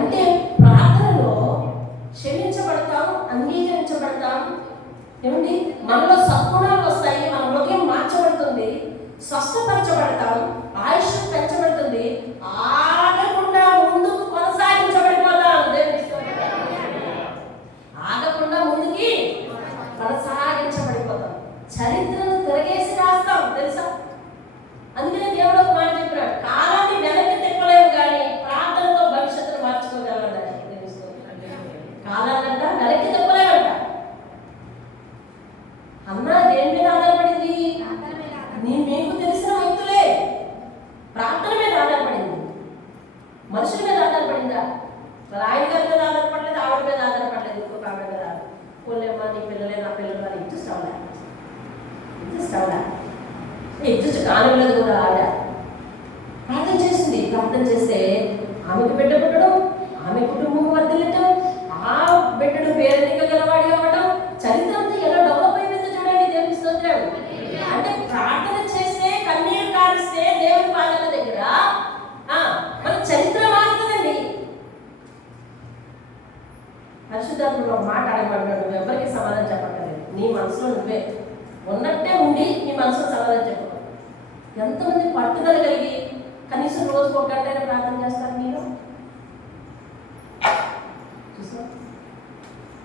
అంటే ప్రార్థనలో క్షమించబడతాం, అంగీకరించబడతాం. ఏమండి, మనలో సద్గుణాలు వస్తాయి, మన హృదయం మార్చబడుతుంది, స్వస్థపరచబడతాం, ఆయుష్ పెంచబడుతుంది, ఆగకుండా ముందుకు కొనసాగించబడిపోతాం. ఆగకుండా ముందుకి కొనసాగించబడిపోతాం. చరిత్రను తిరగేసి రాస్తాం, తెలుసా? అందుకనే దేవుడు ఒక మాట చెప్పాడు, కాలాన్ని వెనక్కి తిప్పలేము కానీ ప్రార్థనతో భవిష్యత్తును మార్చుకోగలడు. కాలాన్నంట వెనక్కి తిప్పలేమంట. అన్నా దేని మీద ఆధారపడింది? మీకు తెలిసిన వ్యక్తులే. ప్రార్థన మీద ఆధారపడింది. మనుషుల మీద ఆధారపడిందా? మరి ఆయన గారి మీద ఆధారపడలేదు, ఆవిడ మీద ఆధారపడలేదు, ఇంకొక ఆవిడ మీద. పోలేమ్మా, నీ పిల్లలే నా పిల్లలు అని ఇంట్రెస్ట్ అవ్వలే, ఇంట్రెస్ట్ కానివ్వలేదు కూడా. ఆవిడ ప్రార్థన చేసింది. ప్రార్థన చేస్తే ఆమెకు బిడ్డ పుట్టడం, ఆమె కుటుంబం వర్ధిల్లటం, ఆ బిడ్డడు పేరెన్నిక గలవాడి అవ్వడం, చరిత్ర అంతా ఎలా డెవలప్ అయిపోయిందో చూడండి. దేవుని స్తోత్రం. అంటే ప్రార్థన చేస్తే, కన్నీరు కారిస్తే దేవుని పాదాల దగ్గర మన చరిత్ర మారుతుందండి. పరిశుద్ధాత్మలో ఒక మాట అడగబడ్డాడు, నువ్వు ఎవరికి సమాధానం చెప్పక్కర్లేదు, నీ మనసులో నువ్వే ఉన్నట్టే ఉండి నీ మనసులో సమాధానం చెప్పు. ఎంతమంది పట్టుదల కలిగి కనీసం రోజుకు ఒక గంట ప్రార్థన చేస్తారు? మీరు చూసా?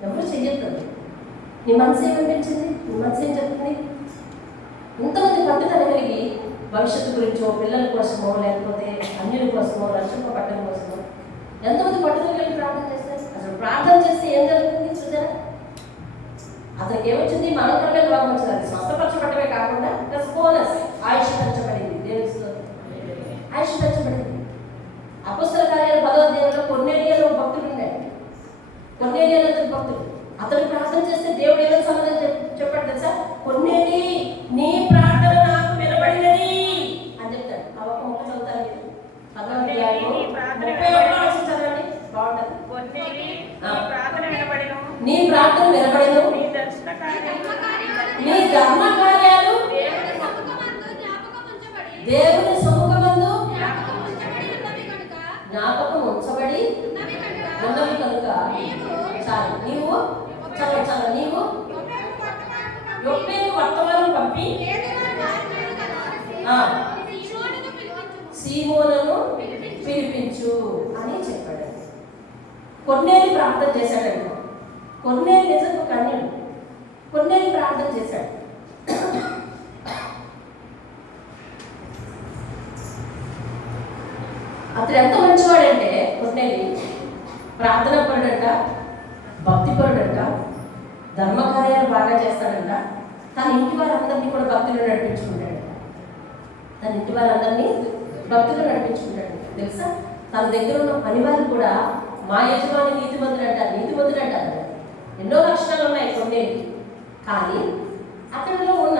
ఎవరు చెయ్యొద్దు. నీ మనసు ఏమనిపించింది? నీ మనసు ఏం చెప్తుంది? ఎంతమంది పట్టుదల కలిగి భవిష్యత్తు గురించో, పిల్లల కోసమో, లేకపోతే అన్యుల కోసమో, రక్షింపబడ్డం కోసమో ఎంతమంది పట్టుదల కలిగి ప్రార్థన చేస్తారు? అసలు ప్రార్థన చేస్తే ఏం జరుగుతుంది చూసారా? అతనికి ఏమొచ్చింది? మనకమే రోగం వచ్చింది. అది స్వస్థపరచబడమే కాకుండా ప్లస్ బోనస్ ఆయుష్ పెంచబడింది. దేవుని స్తోత్రం. ఆయుష్ పెంచబడింది. అపొస్తల కార్యాలు 10వ అధ్యాయంలో కొర్నేలియలో భక్తులు ఉన్నాయి. కొర్నేలియలో భక్తులు. అతను ప్రార్థన చేస్తే దేవుడు ఏదో సమాధానం చెప్పాడు తెలుసా? కొర్నేలి, నీ ప్రార్థన నాకు వినబడినది అని చెప్తాడు. ఆ ఒక్క ముక్క చదువుతారు మీరు. 10వ అధ్యాయం 31వ వచనం చదవండి, బాగుంటుంది. నీ ప్రార్థన వినబడిను, నీ ధర్మ కార్యాలు దేవుని సముఖమందు జ్ఞాపకం ఉంచబడి ఉన్నవి కనుక చాలు. నీవు నీవు యొప్పేకు వర్తమానం పంపి సీమోనును పిలిపించు అని చెప్పాడు. కొర్నేలి ప్రార్థన చేశాడంట. కొర్నేలి నిజంగా కన్యుడు. కొర్నేలి ప్రార్థన చేశాడు. అతడు ఎంత మంచివాడంటే కొర్నేలి ప్రార్థన పరుడంట, భక్తి పరుడంట, ధర్మకార్యాలు బాగా చేస్తాడంట. తన ఇంటి వారందరినీ కూడా భక్తిలో నడిపించుకుంటాడు. తన ఇంటి వారందరినీ భక్తిలో నడిపించుకుంటాడు. తెలుసా? తన దగ్గర ఉన్న పని వారు కూడా మా యజమాని నీతిమంతుడు అంటారు. ఎన్నో లక్షణాలు ఉన్నాయి కొన్నేళ్ళకి. కానీ అతడిలో ఉన్న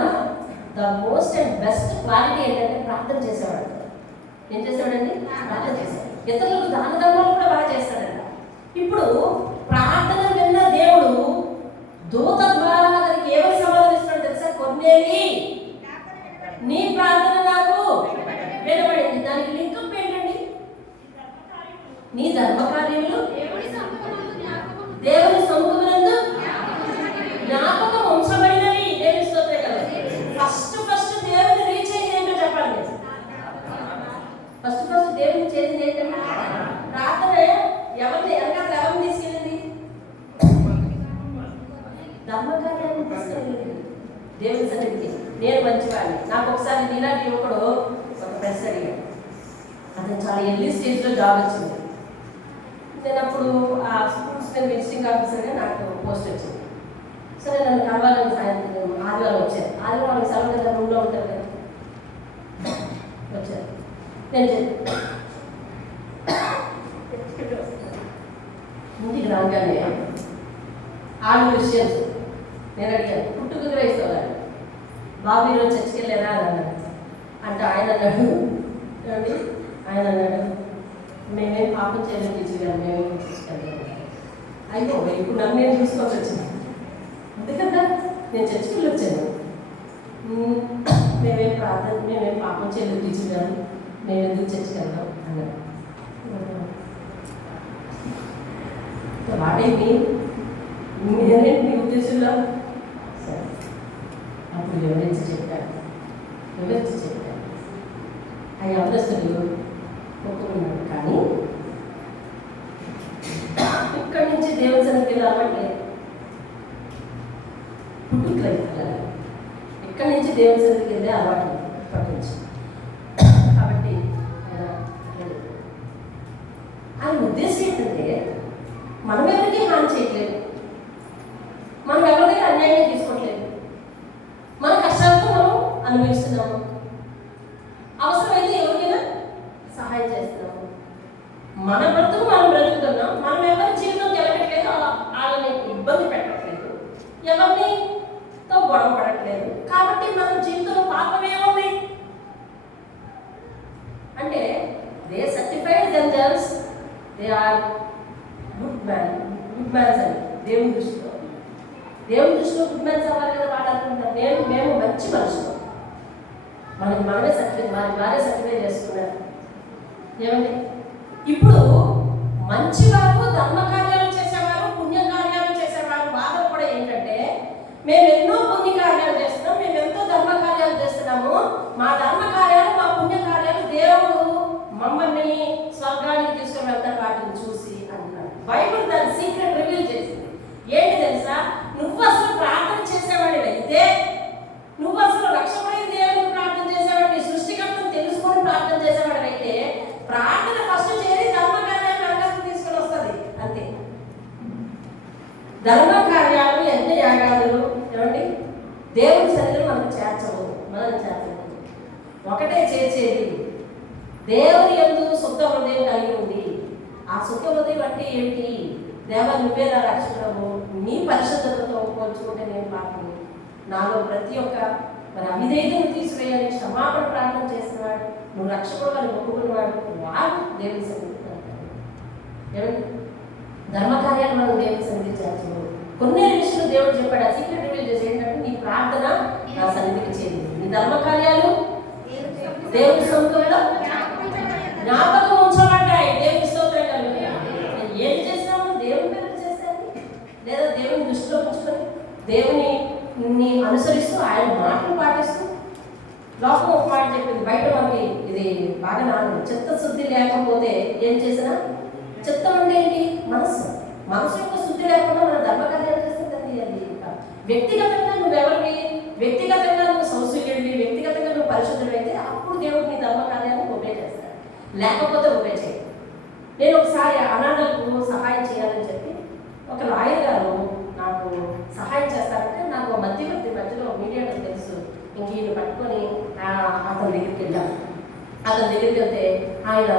the most and best quality ఏంటంటే ప్రార్థన చేసేవాడు. ఏం చేసేవాడండి? ప్రార్థన చేశాడు. ఇతరులకు దాన ధర్మాలు కూడా బాగా చేస్తాడంట. ఇప్పుడు ప్రార్థన విన్న దేవుడు దూత ద్వారా అతనికి ఏమని సమాధానిస్తున్నాడు తెలుసా? కొర్నేలి, నీ ప్రార్థన నాకు వినబడింది. దానికి లింకప్ ఏంటండి? నీ ధర్మకార్యములు దేవుని సముఖమునందు జ్ఞాపకం ఉంచబడినవి. దేవుని స్తోత్రం కదా. ఫస్ట్ దేవుని రీచ్ అయింది ఏంటో చెప్పండి. ఫస్ట్ దేవుని చేసింది ఏంటంటే ప్రార్థన. ఎవరిని తీసుకెళ్ళింది? ధర్మకార్యాన్ని తీసుకెళ్ళింది దేవుని సన్నిధికి. నేను మంచివాడిని. నాకు ఒకసారి నీలాంటి యువకుడు ఒక ప్రశ్న అడిగాడు. అతను చాలా ఎర్లీ స్టేజ్లో జాబ్ వచ్చింది. నేను అప్పుడు ఆ స్కూల్స్ మీద విజిటింగ్ ఆఫీసర్గా నాకు పోస్ట్ వచ్చింది. సరే, నన్ను కలవాలని సాయంత్రం ఆదివారం వచ్చాను. ఆదివారం సెలవు కదా, రూమ్లో ఉంటారు కదా, వచ్చారు. నేను ఇంటికి రాగానే 6 క్రిస్టియన్స్. నేను అడిగాను, పుట్టుకు వేసుకోవాలి బాబు ఈరోజు చర్చికి వెళ్ళారా అని అన్నాడు. అంటే ఆయన అన్నాడు, ఏమండి, ఆయన అన్నాడు, మేమేం పాపం చేయలేదు టీచర్ గారు, మేమేం తీసుకెళ్ళాము. అయ్యో ఇప్పుడు నన్ను నేను చూసుకోవాల్సి వచ్చింది. అంతే కదా, నేను చర్చికి వచ్చాను. మేమేం ప్రార్థన, మేమేం పాపం చేయలేదు టీచర్ గారు, మేము ఎందుకు చర్చికి వెళ్దాం అన్నాడు. వాడేమి మీరేంటి మీ ఉద్దేశంలో? సరే, అప్పుడు వివరించి చెప్పాను. ఆ యవనస్తులు ఒప్పుకున్నాడు. కానీ ఇక్కడి నుంచి దేవుని సన్నిధికి రావట్లేదు. పుట్టుకలేదు, ఇక్కడి నుంచి దేవుని సన్నిధికి వెళ్ళే అలవాటు ఇప్పటి నుంచి. కాబట్టి ఆయన ఉద్దేశం ఏంటంటే మనం ఎవరికి హాని చేయట్లేదు, మనం ఎవరికైనా అన్యాయం తీసుకోవట్లేదు, మన కష్టాలతో మనం అనుభవిస్తున్నాము, అవసరమైతే ఎవరికైనా సహాయం చేస్తున్నాము, మన బ్రతుకు మనం బ్రతుకుతున్నాం, మనం ఎవరి జీవితం గెలకట్లేదు, వాళ్ళని ఇబ్బంది పెట్టట్లేదు, ఎవరినితో గొడవ పడట్లేదు. కాబట్టి మన జీవితంలో పాపమే ఉంది అంటే they certified themselves they are good mans అని దేవుని దృష్టిలో గుడ్ మ్యాన్స్ అవ్వాలి కదా. వాళ్ళు అనుకుంటారు మేము మంచి మనుషులు, మనమే సర్టిఫికేట్, వారే సర్టిఫికేట్ చేసుకున్నారు. ఏమండి, ఇప్పుడు మంచివారు, ధర్మకార్యాలు చేసేవారు, పుణ్యకార్యాలు చేసేవారు వాదన కూడా ఏంటంటే మేము ఎన్నో పుణ్యకార్యాలు చేస్తున్నాం, మేము ఎంతో ధర్మకార్యాలు చేస్తున్నాము, మా ధర్మకార్యాలు, మా పుణ్యకార్యాలు దేవుడు మమ్మల్ని స్వర్గానికి తీసుకుని వెళ్తాడు వాటిని చూసి అంటున్నాడు. బైబిల్ దాని సీక్రెట్ రివీల్ చేసింది. ఏంటి తెలుసా? నువ్వు అసలు ప్రార్థన చేసేవాడివి అయితే, నువ్వు అసలు రక్షకుడై దేవుని ప్రార్థన చేసేవాడివి, సృష్టికర్తను తెలుసుకొని ప్రార్థన చేసేవాడివి అయితే, ప్రార్థన ఫస్ట్ చేరి ధర్మకార్యాలు రంగానికి తీసుకొని వస్తుంది. అంతే. ధర్మకార్యాలు, యజ్ఞ యాగాలు ఏమండి దేవుని సన్నిధిలో మనకు చేర్చవు, ఒకటే చేర్చేది దేవుని యందు శుద్ధ హృదయం కలిగి ఉంది. ఆ శుద్ధ హృదయం అంటే ఏంటి? దేవా నువ్వే నా రక్షకుడవు, నీ పరిశుద్ధతతో పోల్చుకుంటే నేను పాపని, నాలో ప్రతి ఒక్క మరి అవిధేయతను తీసివేయాలి, క్షమాపణ ప్రార్థన చేసినవాడు, నువ్వు రక్షకుడు అని ఒప్పుకున్నవాడు వాడు దేవుని సన్నిధి. ఏమండి, ధర్మకార్యాలు మనం దేవుని సన్నిధి చేర్చము. కొన్ని విషయాలు దేవుడు చెప్పాడు, ఆ సీక్రెట్ రివీల్ చేసి ఏంటంటే నీ ప్రార్థన నా సన్నిధికి చేరింది, నీ ధర్మకార్యాలు దేవుని సొంతంలో జ్ఞాపకం ఉంచబడ్డాయి. దేవుని స్తోత్రం కలుగుతాయి. ఏం చేస్తాము? దేవుని పేరు చేస్తాను, లేదా దేవుని దృష్టిలో ఉంచుకొని దేవుని అనుసరిస్తూ ఆయన మాటలు పాటిస్తూ. లోకం ఒక మాట చెప్పింది, బయట మనకి ఇది బాగా నాన్న చిత్తశుద్ధి లేకపోతే ఏం చేసినా, చిత్తం అంటే ఏంటి? మనసు యొక్క శుద్ధి లేకుండా మన ధర్మకార్యాలు చేస్తుంది. అది వ్యక్తిగతంగా నువ్వెవరివి, వ్యక్తిగతంగా నువ్వు సంశుద్ధుడివి, వ్యక్తిగతంగా నువ్వు పరిశుద్ధుడు అయితే అప్పుడు దేవుడు నీ ధర్మకార్యాన్ని ఒబే చేస్తాడు, లేకపోతే ఒబే చేయడు. నేను ఒకసారి అనాథలకు సహాయం చేయాలని చెప్పి ఒక లాయర్ గారు నాకు సహాయం చేస్తారంటే, నాకు మధ్యవర్తి మధ్యలో మీడియాలో తెలుసు, ఇంక ఈయన పట్టుకొని అతని దగ్గరికి వెళ్ళాను. అతని దగ్గరికి వెళ్తే ఆయన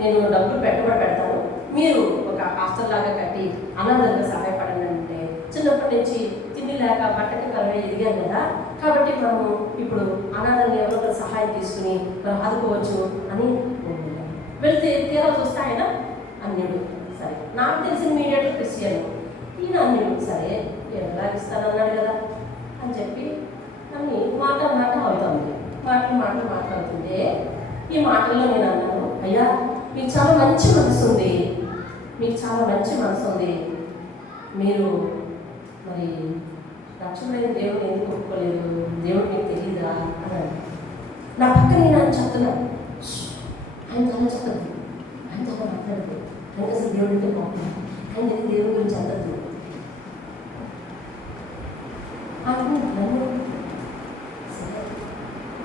నేను డబ్బులు పెట్టుబడి పెడతాను, మీరు ఒక హాస్టల్ లాగా కట్టి అనాథలుగా సహాయపడండి అంటే, చిన్నప్పటి నుంచి తిండి లేక బట్టకి కలవే ఎదిగాను కదా, కాబట్టి మనము ఇప్పుడు అనాథల్ని ఎవరో సహాయం తీసుకుని మనం ఆదుకోవచ్చు అని వెళ్తే తీరా చూస్తే ఆయన అన్యుడు. సరే, నాకు తెలిసిన మీడియాలో క్రిస్టియన్, ఈయన అన్యుడు. సరే ఎలా ఇస్తానన్నాడు కదా అని చెప్పి అన్ని మాట అవుతుంది, మాట్లాడుతుంటే ఈ మాటల్లో నేను అన్నాను, అయ్యా మీకు చాలా మంచి మనసు ఉంది, మీరు మరి రక్షణమైన దేవుడు ఎందుకు ఒప్పుకోలేదు, దేవుడు మీకు తెలియదా అన్నాడు. నా పక్కన నేను ఆయన చెప్తున్నాను, ఆయన చాలా చెప్పద్దు, ఆయన చాలా మాట్లాడదు, ఆయన అసలు దేవుడితో పోతుంది, ఆయన దేవుడి గురించి అందద్దు.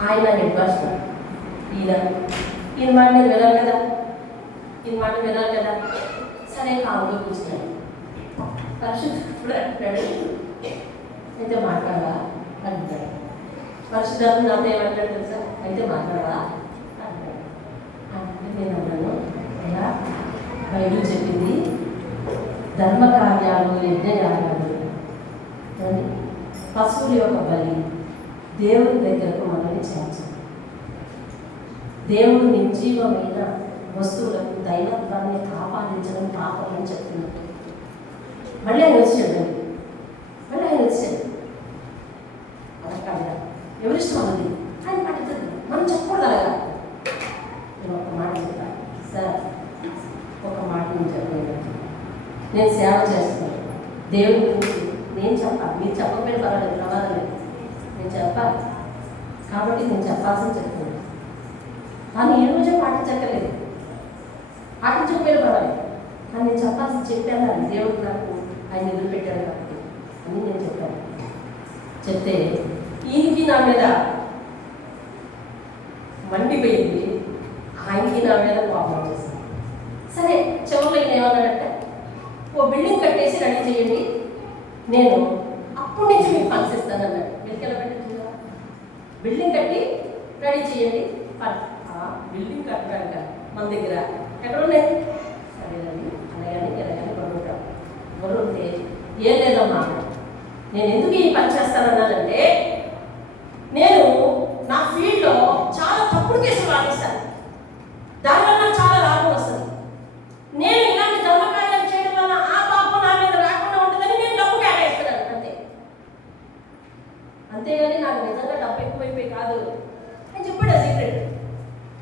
ఆయన నిర్భాషణ, ఈయన మాట నేను వినాలి కదా, సరే కావుగా కూర్చున్నాను. పరిశుద్ధుడు అంటాడు, అయితే మాట్లాడవా అంటాడు. పరిశుద్ధాత్మ నాతో ఏమంటాడు తెలుసా? అయితే మాట్లాడవా అంటాడు. అంటే నేను అన్నాను, అయ్యా బైబిల్ చెప్పింది ధర్మకార్యాలు, యజ్ఞయాగాలు, పశువుల యొక్క బలి దేవుని దగ్గరకు మనల్ని చేర్చాలి. దేవుడు నిర్జీవమైన వస్తువులకు దైవత్వాన్ని ఆపాదించడం పాపం అని చెప్తున్నట్టు. మళ్ళీ ఆయన వచ్చాడు, మళ్ళీ ఆయన వచ్చాడు. అలా కాదు, ఎవరిష్టం అన్నది ఆయన పట్టించదు, మనం చెప్పకూడదు అలాగా. నేను ఒక మాట చెప్తాను సార్, ఒక మాట నేను చెప్పలేదు. నేను సేవ చేస్తున్నాను దేవుడి గురించి నేను చెప్పాలి, మీరు చెప్పకపోయినా పర్వాలేదు, ప్రమాదం లేదు, నేను చెప్పాలి కాబట్టి నేను చెప్పాల్సింది చెప్తున్నాను. కానీ ఈ రోజే పాటించక్కర్లేదు, పాటించకపోయినా పర్వాలేదు, కానీ నేను చెప్పాల్సింది చెప్పాను. అది దేవుడు నాకు ఆయన ఎదురు పెట్టాడు కాబట్టి అని నేను చెప్పాను. చెప్తే ఈయనకి నా మీద మండిపోయింది, ఆయనకి నా మీద కోపం వచ్చేసింది. సరే చివరిలో ఈయన ఏమన్నాడంటే, ఓ బిల్డింగ్ కట్టేసి రెడీ చేయండి, నేను అప్పటి నుంచి మీకు ఫండ్స్ ఇస్తాను అన్నాడు. మీకు ఎలా పెట్టిందా? బిల్డింగ్ కట్టి రెడీ చేయండి, బిల్డింగ్ కట్టడానికి మన దగ్గర ఎక్కడ ఉన్నాయి? సరేనండి అలాగని ఎలాగని కొనుక్కుంటాం. కొనుక్కుంటే ఏం లేదమ్మా, నేను ఎందుకు ఈ పని చేస్తానన్నానంటే, నేను నా ఫీల్డ్లో చాలా తప్పుడు కేసులు వాదిస్తాను, దానివల్ల చాలా లాభం వస్తుంది. నేను ఇలాంటి ధర్మకార్యాలు చేయడం వల్ల ఆ పాపం నా మీద రాకుండా ఉంటుందని నేను డబ్బు కేటాయిస్తున్నాను అంతే. అంతేగాని నాకు నిజంగా డబ్బు ఎక్కువైపోయి కాదు అని చెప్పాడు. సీక్రెట్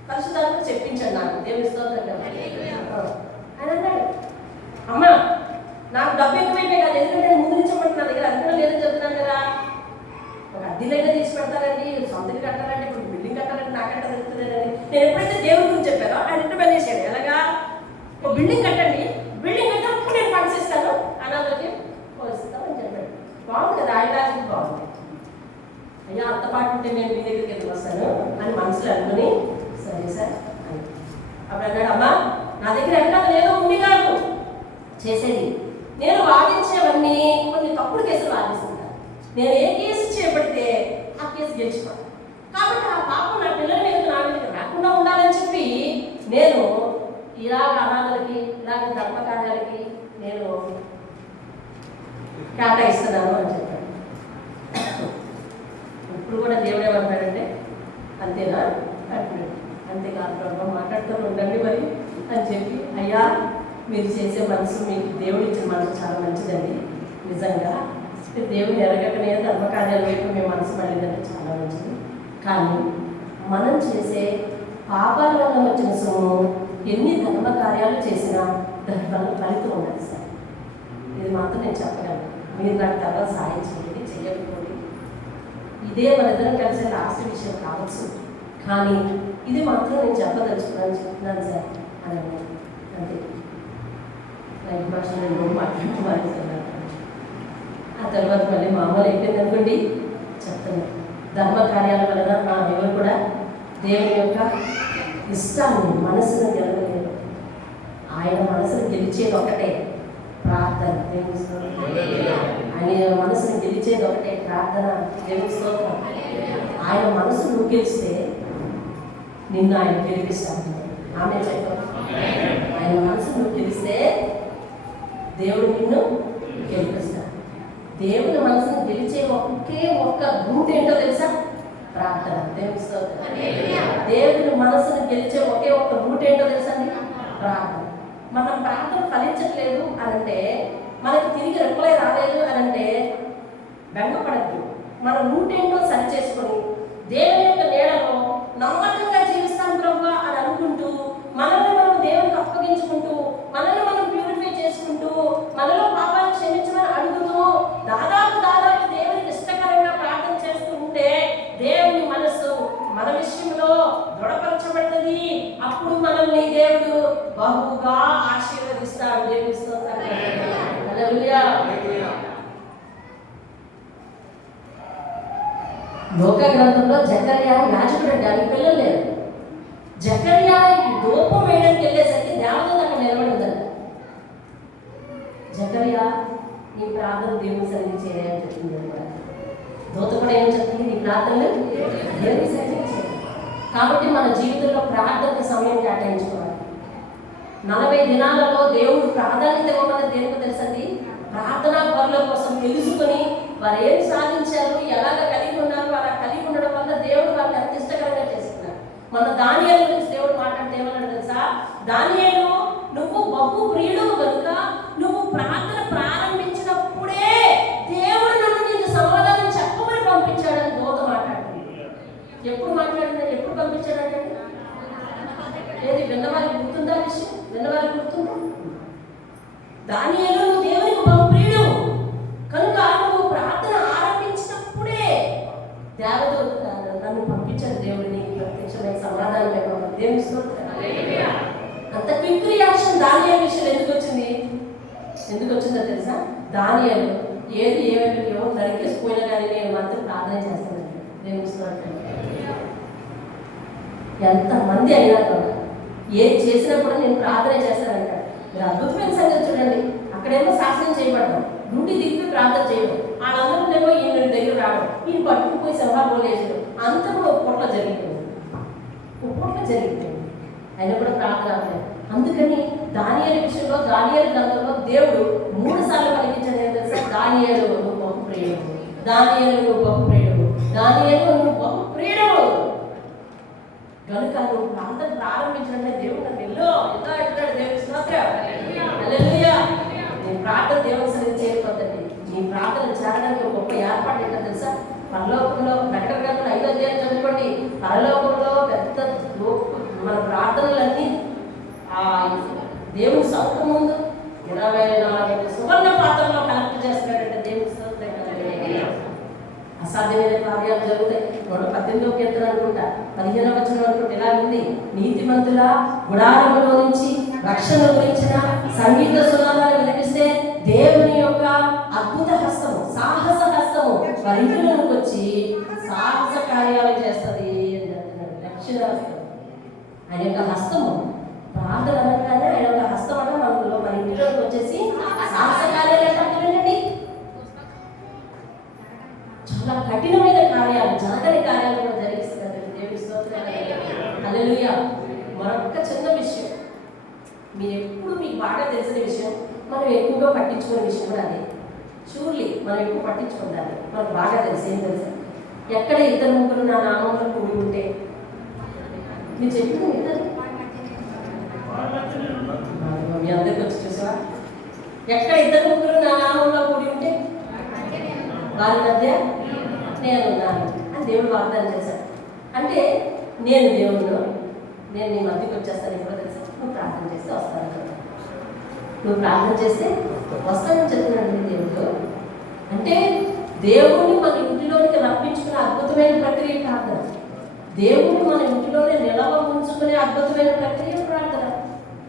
పరిశుద్ధాత్మ చెప్పించాడు నాకు, దేవుని స్తోత్రం. ఆయన అన్నాడు, అమ్మ నాకు డబ్బు ఎక్కువైపోయి కాదు, ఎందుకంటే ముందు నుంచి నా దగ్గర అది కూడా లేదని చెప్తున్నాను కదా. ఒక అద్దెలైనా తీసి పెడతారండి, సొంతకి కట్టాలంటే ఇప్పుడు బిల్డింగ్ కట్టాలంటే నాకంటే తెలుస్తుందండి. నేను ఎప్పుడైతే దేవుడి గురించి చెప్పానో ఆయన ఇంటి పని చేశాడు. ఎలాగా? ఒక బిల్డింగ్ కట్టండి, బిల్డింగ్ కట్టినప్పుడు నేను ఫండ్స్ ఇస్తాను, అనాథలకి పోలిస్తామని చెప్పాడు. బాగుంది కదా, ఆయన రాజుకి బాగుంది. అయ్యా అంత పాటు ఉంటే నేను మీ దగ్గరికి ఎందుకు వస్తాను అని మనసులో అనుకుని సరే సార్ అని అప్పుడు అన్నాడు, అమ్మా నా దగ్గర ఎక్కడ లేదో ఉంది కాదు చేసేది, నేను వాదించేవన్నీ కొన్ని తప్పుడు కేసులు వాదిస్తున్నాను. నేను ఏ కేసు చేపడితే ఆ కేసు గెలిచిపోతాను, కాబట్టి ఆ పాపం నా పిల్లల మీద నా మీద రాకుండా ఉండాలని చెప్పి నేను ఇలాగ అనాథలకి ఇలాగ ధర్మకార్యాలకి నేను కేటాయిస్తున్నాను అని చెప్పాడు. ఇప్పుడు కూడా దేవుడు ఏమంటాడంటే, అంతేనా అంటున్నాడు. అంతేకాదు ప్రభు మాట్లాడుతూ ఉండండి మరి అని చెప్పి, అయ్యా మీరు చేసే మనసు, మీకు దేవుడు ఇచ్చిన మనసు చాలా మంచిదండి, నిజంగా దేవుని ఎరగకనే ధర్మకార్యాల వైపు మేము మనసు పడలేదంటే చాలా మంచిది. కానీ మనం చేసే పాపాల వల్ల వచ్చిన సొమ్ము ఎన్ని ధర్మకార్యాలు చేసినా దాని వల్ల ఫలితం ఉండదు సార్. ఇది మాత్రం నేను చెప్పగలను. మీరు నాకు తర్వాత సాయం చేయండి, చెయ్యకపోండి, ఇదే మన ఇద్దరం కలిసే లాస్ట్ విషయం కావచ్చు, కానీ ఇది మాత్రం నేను చెప్తున్నాను సార్ అని అన్నాను. అంతే, రైతు భాష నేను మాట్లాడుతున్నాను. ఆ తర్వాత మళ్ళీ మామూలు అయిపోయింది అనుకోండి, చెప్తాను. ధర్మకార్యాల వలన ఎవరు కూడా దేవుని యొక్క ఇష్టాన్ని మనసును గెలవలేరు. ఆయన మనసును గెలిచేది ఒకటే ప్రార్థన, దేవుని స్తోత్రం. ఆయన మనసును గెలిచేది ఒకటే ప్రార్థన, దేవుని స్తోత్రం. ఆయన మనసు నువ్వు గెలిస్తే నిన్ను ఆయన గెలిపిస్తాను. ఆమె చెప్పారు, ఆయన మనసు నువ్వు గెలిస్తే దేవుడు నిన్ను గెలిపిస్తాడు. దేవుని మనసును గెలిచే ఒకే ఒక్క రూట్ ఏంటో తెలుసా? ప్రార్థన, దేవుని స్తోత్రం. దేవుని మనసును గెలిచే ఒకే ఒక్క రూట్ ఏంటో తెలుసా అండి? ప్రార్థన. మనం ప్రార్థన ఫలించట్లేదు అనంటే, మనకి తిరిగి రెప్పలే రాలేదు అనంటే బెంగపడద్దు. మన రూట్ ఏంటో సరి చేసుకొని దేవుని యొక్క నీడలో నమ్మకంగా జీవిస్తాం ప్రభువా అని అనుకుంటూ, మనల్ని మనం దేవునికి అప్పగించుకుంటూ, మనల్ని మనం ప్యూరిఫై చేసుకుంటూ, మనలో పాపాలను క్షమించమని అడుగుతూ దాదాపు దేవునికి ఇష్టకరంగా ప్రార్థన చేస్తూ ఉంటే దేవుని మనసు మన విషయంలో దృఢపరచబడుతుంది. అప్పుడు మనల్ని దేవుడు బహుగా ఆశీర్వదిస్తాడు. దేవుని స్తోత్రం. హల్లెలూయా. లోక గ్రంథంలో జకర్యా యాజకుడు అంటే ఆయన పిల్లలు లేరు. జకర్యా ధూపం వేయడానికి వెళ్ళేసరికి దేవదూత అక్కడ నిలబడిందంట. జకర్యా నీ ప్రార్థన దేవుని సన్నిధి చేయాలని చెప్పింది అనమాట. దూత కూడా ఏం చెప్తుంది? నీ ప్రార్థనలు దేవుని సన్నిధి చేయాలి. కాబట్టి మన జీవితంలో ప్రార్థనకి సమయం కేటాయించుకోవాలి. 40 దినాలలో దేవుడు ప్రాధాన్యత ఇవ్వమని దేవుడు తెలుసండి. ప్రార్థనా పరుల కోసం తెలుసుకొని వారు ఏం సాధించారు, ఎలాగ కలిగి ఉన్నారు, అలా కలిగి ఉండడం వల్ల దేవుడు వాళ్ళని ఎంత ఇష్టకరంగా చేస్తున్నారు. మన దానియేలు గురించి దేవుడు మాట్లాడితే ఏమన్నాడు తెలుసా? దానియేలు, నువ్వు బహు ప్రియుడు కనుక నువ్వు ప్రార్థన ప్రారంభించి పంపించాడంటే ఏది విన్నవారికి గుర్తుందా విషయం? విన్నవారికి గుర్తుందా? దానియేలు నువ్వు దేవునికి బహుప్రియుడు కనుక నువ్వు ప్రార్థన ఆరంభించినప్పుడే దేవదూత నన్ను పంపించాడు దేవుడు నీకు ప్రత్యక్షమైన సమాధానం ఇవ్వమని. దేవుని స్తోత్రం. అంత క్విక్ రియాక్షన్ దానియేలు విషయం ఎందుకు వచ్చిందో తెలుసా? దానియేలు ఏది ఏమో నరికేసిపోయినా కానీ నేను మాత్రం ప్రార్థన చేస్తానండి. దేవుని స్తోత్రం. ఎంతమంది అయినా కూడా ఏది చేసినా కూడా నేను ప్రార్థన చేస్తానంట. మీరు అద్భుతమైన సంగతి చూడండి. అక్కడేమో శాసనం చేయబడ్డాం, డ్యూటీ దిగి ప్రార్థన చేయడం, వాళ్ళందరూ ఈయన దగ్గర రావడం, ఈయన పట్టుకుపోయి సింహాలు వేసడం, అంతా కూడా ఒక్కొక్క జరిగిపోయింది. అయినా కూడా ప్రార్థన అవ్వలేదు. అందుకని దానియేలు విషయంలో, దానియేలు గ్రంథంలో దేవుడు 3 సార్లు పలికించాడు. ఏం తెలుసా? దానియేలు నువ్వు బహుప్రియుడు, దానియేలు నువ్వు బహుప్రియుడు, దానియేలు నువ్వు బహుప్రియుడు. కనుక నువ్వు ప్రార్థన ప్రారంభించాలంటే దేవుడు నన్ను ఎల్లో ఎట్టాడు. దేవుని స్తోత్రం. హల్లెలూయా. నీ ప్రార్థన దేవుని సన్నిధికి చేరిపోతుంది. నీ ప్రార్థన చేరడానికి ఒక గొప్ప ఏర్పాటు ఏంటో తెలుసా? పరలోకంలో ప్రకటన గ్రంథంలో 5వ అధ్యాయం చదువుకోండి. పరలోకంలో పెద్ద మన ప్రార్థనలన్నీ ఆ దేవుని సౌకర్యం ముందు 24 సువర్ణ పాత్రలో కలెక్ట్ చేస్తున్నాడంటే దేవుని స్తోత్రం. అసాధ్యమైన కార్యాలు జరుగుతాయి. 118వ కీర్తన అనుకుంటా 15వ వచనం అనుకుంటే ఇలా ఉంది: నీతిమంతుల గుడారములో నుంచి రక్షణ గురించిన సంగీత సునాదాలు వినిపిస్తే దేవుని యొక్క అద్భుత హస్తము, సాహస హస్తము వారి ఇంటిలోకి వచ్చి సాహస కార్యాలు చేస్తుంది అని అంటున్నాడు. రక్షణ హస్తం ఆయన యొక్క హస్తము. ప్రార్థన అనగానే ఆయన యొక్క హస్తం అన్న మన ఇంటిలోకి వచ్చేసి సాహస కార్యాలు ఏంటండి? చాలా కఠినమైన కార్యాలు, జరగని కార్యాలు కూడా జరిగిస్తున్నారు. దేవుని స్తోత్రం. హల్లెలూయా. మరొక చిన్న విషయం, మీరు ఎప్పుడు మీకు బాగా తెలిసిన విషయం, మనం ఎక్కువగా పట్టించుకునే విషయం కూడా అదే. షూర్లీ మనం ఎక్కువ పట్టించుకుంటారు. మనకు బాగా తెలిసి ఏం తెలుసా? ఎక్కడ 2-3 నా నామంలో కూడి ఉంటే మీరు చెప్పింది ఇద్దరు మీ అందరికి వచ్చి చూసావా? ఎక్కడ 2-3 నా నామంలో కూడి ఉంటే వారి మధ్య నేను ఉన్నాను అని దేవుడు వాగ్దానం చేశాడు. అంటే నేను దేవుడు, నేను నీ మధ్యకి వచ్చేస్తాను. ఎప్పుడో తెలుసా? నువ్వు ప్రార్థన చేస్తే వస్తాను. నువ్వు ప్రార్థన చేస్తే వస్తానని చెప్తున్నాడు దేవుడు. అంటే దేవుడిని మన ఇంటిలోనికి రప్పించుకునే అద్భుతమైన ప్రక్రియ ప్రార్థన. దేవుడిని మన ఇంటిలోనే నిలవ ఉంచుకునే అద్భుతమైన ప్రక్రియ ప్రార్థన.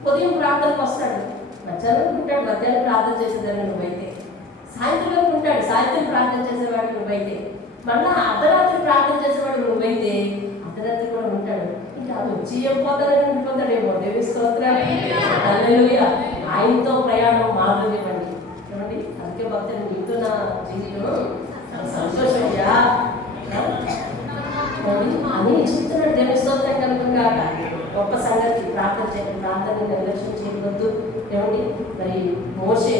ఉదయం ప్రార్థనకు వస్తాడు, మధ్యాహ్నం ఉంటాడు, మధ్యాహ్నం ప్రార్థన చేసేదాన్ని నువ్వైతే, సాయంత్రం ఉంటాడు, సాయంత్రం ప్రార్థన చేసేవాడు నువ్వైతే, మళ్ళా అర్ధరాత్రి ప్రార్థన చేసేవాడు నువ్వైతే అర్ధరాత్రి కూడా ఉంటాడు. ఇంకా అది వచ్చి పోతాడని ఉండిపోతాడేమో. దేవుని స్తోత్రం. హల్లెలూయా. ఆయనతో ప్రయాణం మాధుర్యమండి. ఏమండి? అందుకే భక్తులు నీతో నా జీవితం సంతోషమయ్యా అని చెప్తున్నాడు. దేవుని స్తోత్రం కనుక గొప్ప సంగతి. ప్రార్థన చేయండి, ప్రార్థనని నిర్లక్ష్యం చేయవద్దు. ఏమండి? మరి మోషే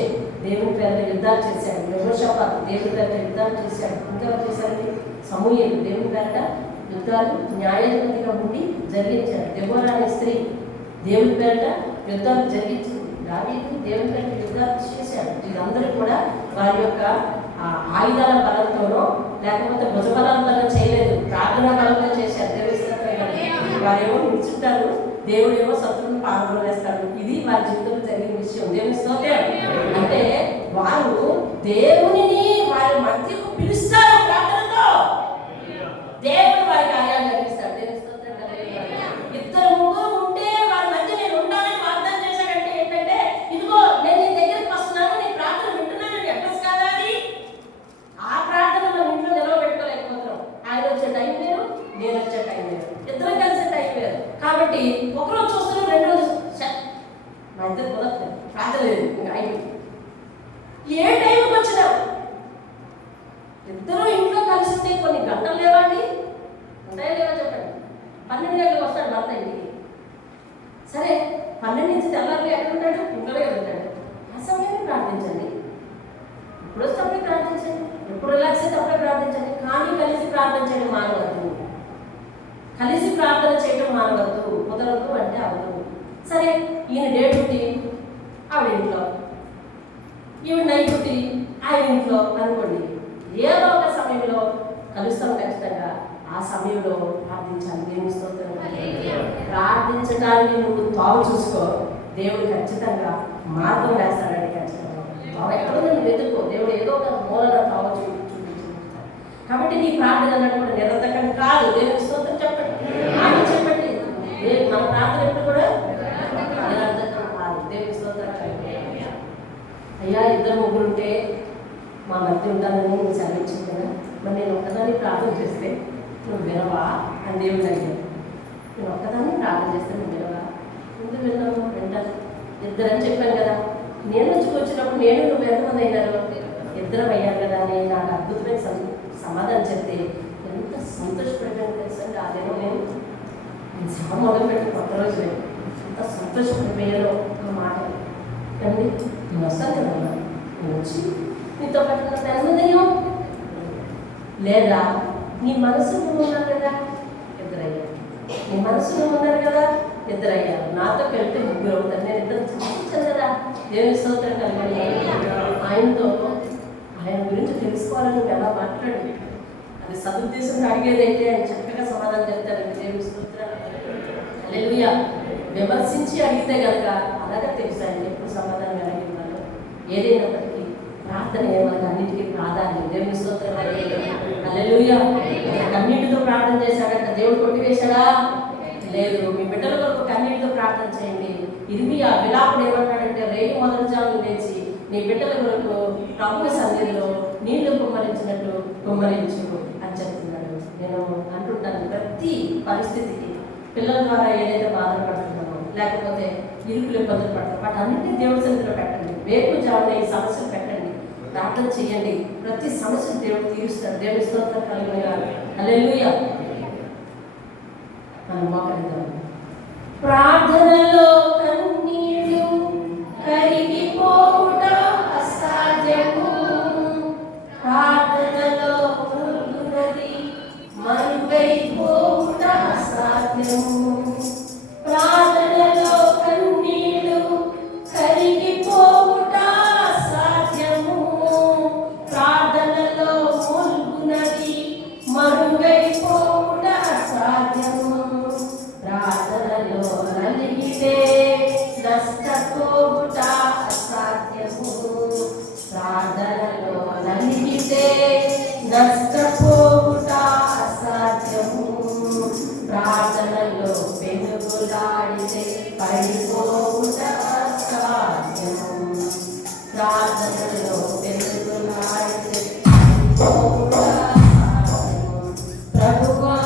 దేవుని పేరుతో యుద్ధాలు చేశాడు, యెహోషాపాతు దేవుని పేరుతో యుద్ధాలు చేశాడు, ఇంకా చేశారండి సమూయేలు దేవుని పేరట యుద్ధాలు న్యాయాధిపతిగా ఉండి జరిగించాడు. దెబోరా అనే స్త్రీ దేవుని పేరట యుద్ధాలు జరిగించింది. దావీదు దేవుని పేరట యుద్ధాలు చేశాడు. వీళ్ళందరూ కూడా వారి యొక్క ఆయుధాల బలంతోనో లేకపోతే భుజబలంతోనో చేయలేదు, ప్రార్థనా బలంతో చేశారు. వారేమో నిల్చుంటారు, దేవుడేమో శత్రువుని పాల్గొనేస్తాడు. ఇది వారి జీవితంలో జరిగిన విషయం. దేవుని స్తోత్రం. అంటే వారు దేవునిని వారి మధ్యకు పిలుస్తారు ప్రార్థనతో, దేవుడు వారి కార్యాలు జరిగిస్తాడు. దేవుని స్తోత్రం. 2-3 ఉంటే వారి మధ్య నేను ఉండాలని వాగ్దానం చేశాడంటే ఏంటంటే, ఇదిగో నేను నీ దగ్గరికి వస్తున్నాను, నీ ప్రార్థన వింటున్నాను, అడ్రస్ కాదా అది? ఆ ప్రార్థన మన ఇంట్లో నిలవబెట్టుకోలేకపోతున్నాం. ఆయన వచ్చే టైం వేరు, నేను వచ్చే టైం వేరు, ఇద్దరం కలిసే టైం వేరు. కాబట్టి ఒకరోజు చూస్తున్నాం, 2 రోజులు మా ఇద్దరు కుదరలేదు, ప్రార్థన లేదు. ఇంకా ఆయన ఏ టైంకి వచ్చినా ఇద్దరు ఇంట్లో కలిసి ఉంటే కొన్ని గంటలు లేవండి, ఉంటాయా లేవా చెప్పండి. 12 గంటలకు వస్తాడు భర్త ఇంటికి. సరే 12 నుంచి తెల్లారి ఎక్కడ ఉంటాడు? ఇంట్లోనే ఉంటాడు. ఆ సమయాన్ని ప్రార్థించండి, ఎప్పుడు వస్తే అప్పుడే ప్రార్థించండి, ఎప్పుడు రిలాక్స్ అయితే అప్పుడే ప్రార్థించండి. కానీ కలిసి ప్రార్థన చేయడం మానవద్దు, కలిసి ప్రార్థన చేయడం మానవద్దు. కుదరదు అంటే అవ్వదు. సరే ఈయన డే డ్యూటీ ఆవిడ ఇంట్లో, ఈవిడ నైట్ డ్యూటీ ఆయన ఇంట్లో అనుకోండి, ఏదో ఒక సమయంలో కలుస్తాం ఖచ్చితంగా. ఆ సమయంలో ప్రార్థించాలి. దేవుని స్తోత్రం. ప్రార్థించడానికి నువ్వు తావు చూసుకో, దేవుడు ఖచ్చితంగా మార్గం వేస్తాడండి. ఖచ్చితంగా తావు ఎక్కడో నువ్వు వెతుక్కో, దేవుడు ఏదో ఒక మూలన తావు చూపించుకుంటాడు. కాబట్టి నీ ప్రార్థన అన్నట్టు కూడా నిరర్థకం కాదు. దేవుని స్తోత్రం చెప్పండి, ఆమె చెప్పండి. మన ప్రార్థన ఎప్పుడు కూడా నిరర్థకం కాదు. దేవుని స్తోత్రం. అయ్యా ఇద్దరు ముగ్గురు ఉంటే మా మధ్య ఉండాలని నేను సెలవించింది కదా, మరి నేను ఒక్కదాన్ని ప్రార్థన చేస్తే నువ్వు వినవా అని దేవుడు అడిగాడు. నేను ఒక్కదాన్ని ప్రార్థన చేస్తే నువ్వు వినవా? ముందు విన్నాము, వింటాను. ఇద్దరని చెప్పాను కదా, నేను నుంచి వచ్చినప్పుడు నేను నువ్వు ఎంతమంది అయినారు? ఇద్దరం అయ్యాను కదా అని నాకు అద్భుతమైన సమాధానం చెప్తే ఎంత సంతోషపడిపోయాను తెలుసండి. అదేమో నేను సభ మొదలుపెట్టిన కొత్త రోజు ఎంత సంతోషపడిపోయాలో ఒక మాట అండి. నేను వస్తాను కదా, నేను వచ్చి నీతో పాటు ఎంతదయ్యో లేదా నీ మనసులో ఉన్నారు కదా ఇద్దరయ్యారు, నీ మనసులో ఉన్నారు కదా ఇద్దరయ్యారు, నాతో కలిపితే ముగ్గురు అవుతారు. నేను ఇద్దరు చూపించాను కదా. దేవుని స్తోత్రం కలిగి ఆయనతో ఆయన గురించి తెలుసుకోవాలని నువ్వు ఎలా మాట్లాడు. అది సదుద్దేశంగా అడిగేదైతే ఆయన చక్కగా సమాధానం చెప్తారండి. దేవుని స్తోత్రం. హల్లెలూయా. విమర్శించి అడిగితే కనుక అలాగే తెలుసు ఆయన ఎప్పుడు సమాధానం అడిగినారు. ఏదైనప్పటికీ ప్రార్థన మనకు అన్నిటికీ ప్రాధాన్యం. దేవుని స్తోత్రం. హల్లెలూయా. కన్నీటితో ప్రార్థన చేశాడంట, దేవుడు కొట్టివేశాడా? లేదు. మీ బిడ్డల కొరకు కన్నీటితో ప్రార్థన చేయండి. ఇర్మియా విలాపుడు ఏమంటాడంటే, రేపు మొదటి జామున లేచి నీ బిడ్డల కొరకు ప్రభువు సన్నిధిలో నీళ్లు కుమ్మరించినట్టు కుమ్మరించు అని చెప్తున్నాడు. నేను అంటుంటాను, ప్రతి పరిస్థితికి పిల్లల ద్వారా ఏదైతే బాధలు పడుతున్నామో లేకపోతే ఇరుకులు ఇబ్బందులు పడతాం వాటన్నింటినీ దేవుడి సన్నిధిలో పెట్టండి. రేపు జామున ఈ సమస్యలు పెట్టండి, ప్రార్థన చేయండి. ప్రతి సమస్యను దేవుడు తీరుస్తాడు. దేవుడి స్తోత్రం కలుగునుగా. హల్లెలూయా. మనం మోకరిద్దాం. ప్రార్థనలో కన్నీళ్లు కరిగిపోవుట అసాధ్యము, ప్రార్థనలో మురుగునది మరుగైపోవుట అసాధ్యము, ప్రార్థనలో కన్నీళ్లు కరిగిపోవుట అసాధ్యము, ప్రార్థనలో మురుగునది మరుగైపోవుట అసాధ్యము, ప్రార్థనలో నలిగితే నష్టపోవుట అసాధ్యము, ప్రార్థనలో నలిగితే నష్టపోవుట అసాధ్యము, ప్రార్థనలో పెనుగులాడితే పడిపోవుట అసాధ్యము, ప్రార్థనలో పెనుగులాడితే పడిపోవుట అసాధ్యము. ప్రభువా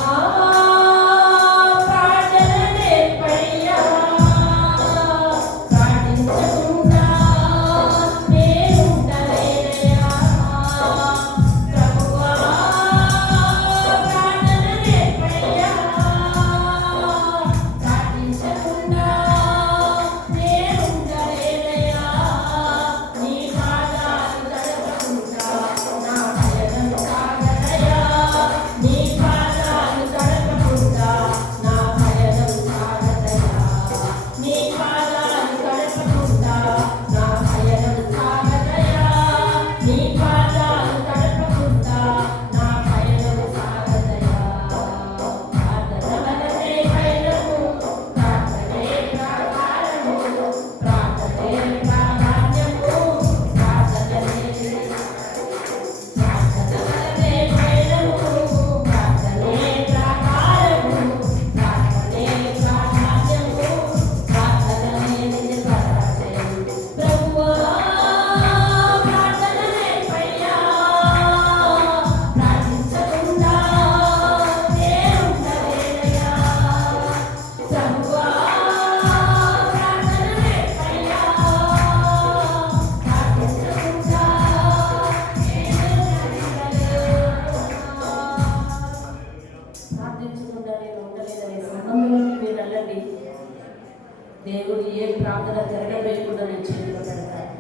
దేవుడు ఏ ప్రార్థన తిరగవేయకుండా నేను చేతిలో పెడతాను.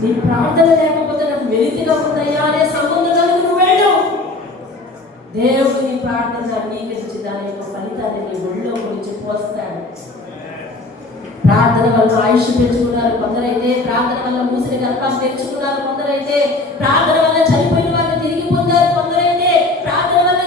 నీ ప్రార్థన లేకపోతే నాకు వెలితిగా ఉందయ్యా అనే సంబంధంలో నువ్వు వెళ్ళు. దేవుడు నీ ప్రార్థన అంగీకరించి దాని యొక్క ఫలితాన్ని నీ ఒళ్ళో గురించి పోస్తాడు. ప్రార్థన వల్ల ఆయుష్ పెంచుకున్నారు కొందరైతే, ప్రార్థన వల్ల మూసిన గర్భాలు తెచ్చుకున్నారు కొందరైతే, ప్రార్థన వల్ల చనిపోయిన వాళ్ళు తిరిగి పొందారు కొందరైతే, ప్రార్థన వల్ల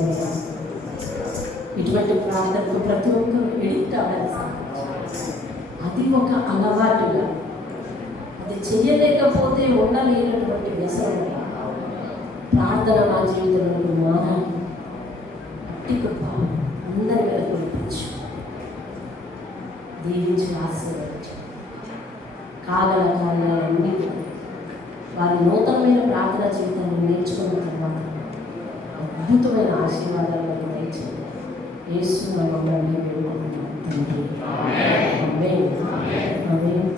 అయ్యా. ఇటువంటి ప్రార్థనకు ప్రతి ఒక్కరు ఎడిక్ట్ అవ్వాలి సార్. అది ఒక అలవాటుగా, అది చేయలేకపోతే ఉండలేనటువంటి వ్యసనం. ప్రార్థన మా జీవితంలో మారాలి. అట్టి గొప్ప అందరి మీద కురిపించు, దీవించి ఆశీర్వదించు. కాగల కార్యాలన్నీ వారి నూతనమైన ప్రార్థన జీవితాన్ని నేర్చుకున్న తర్వాత అద్భుతమైన ఆశీర్వాదాలను దయచేయండి. యేసు నామములో వేడుకుంటున్నాను తండ్రి. ఆమేన్. ఆమేన్.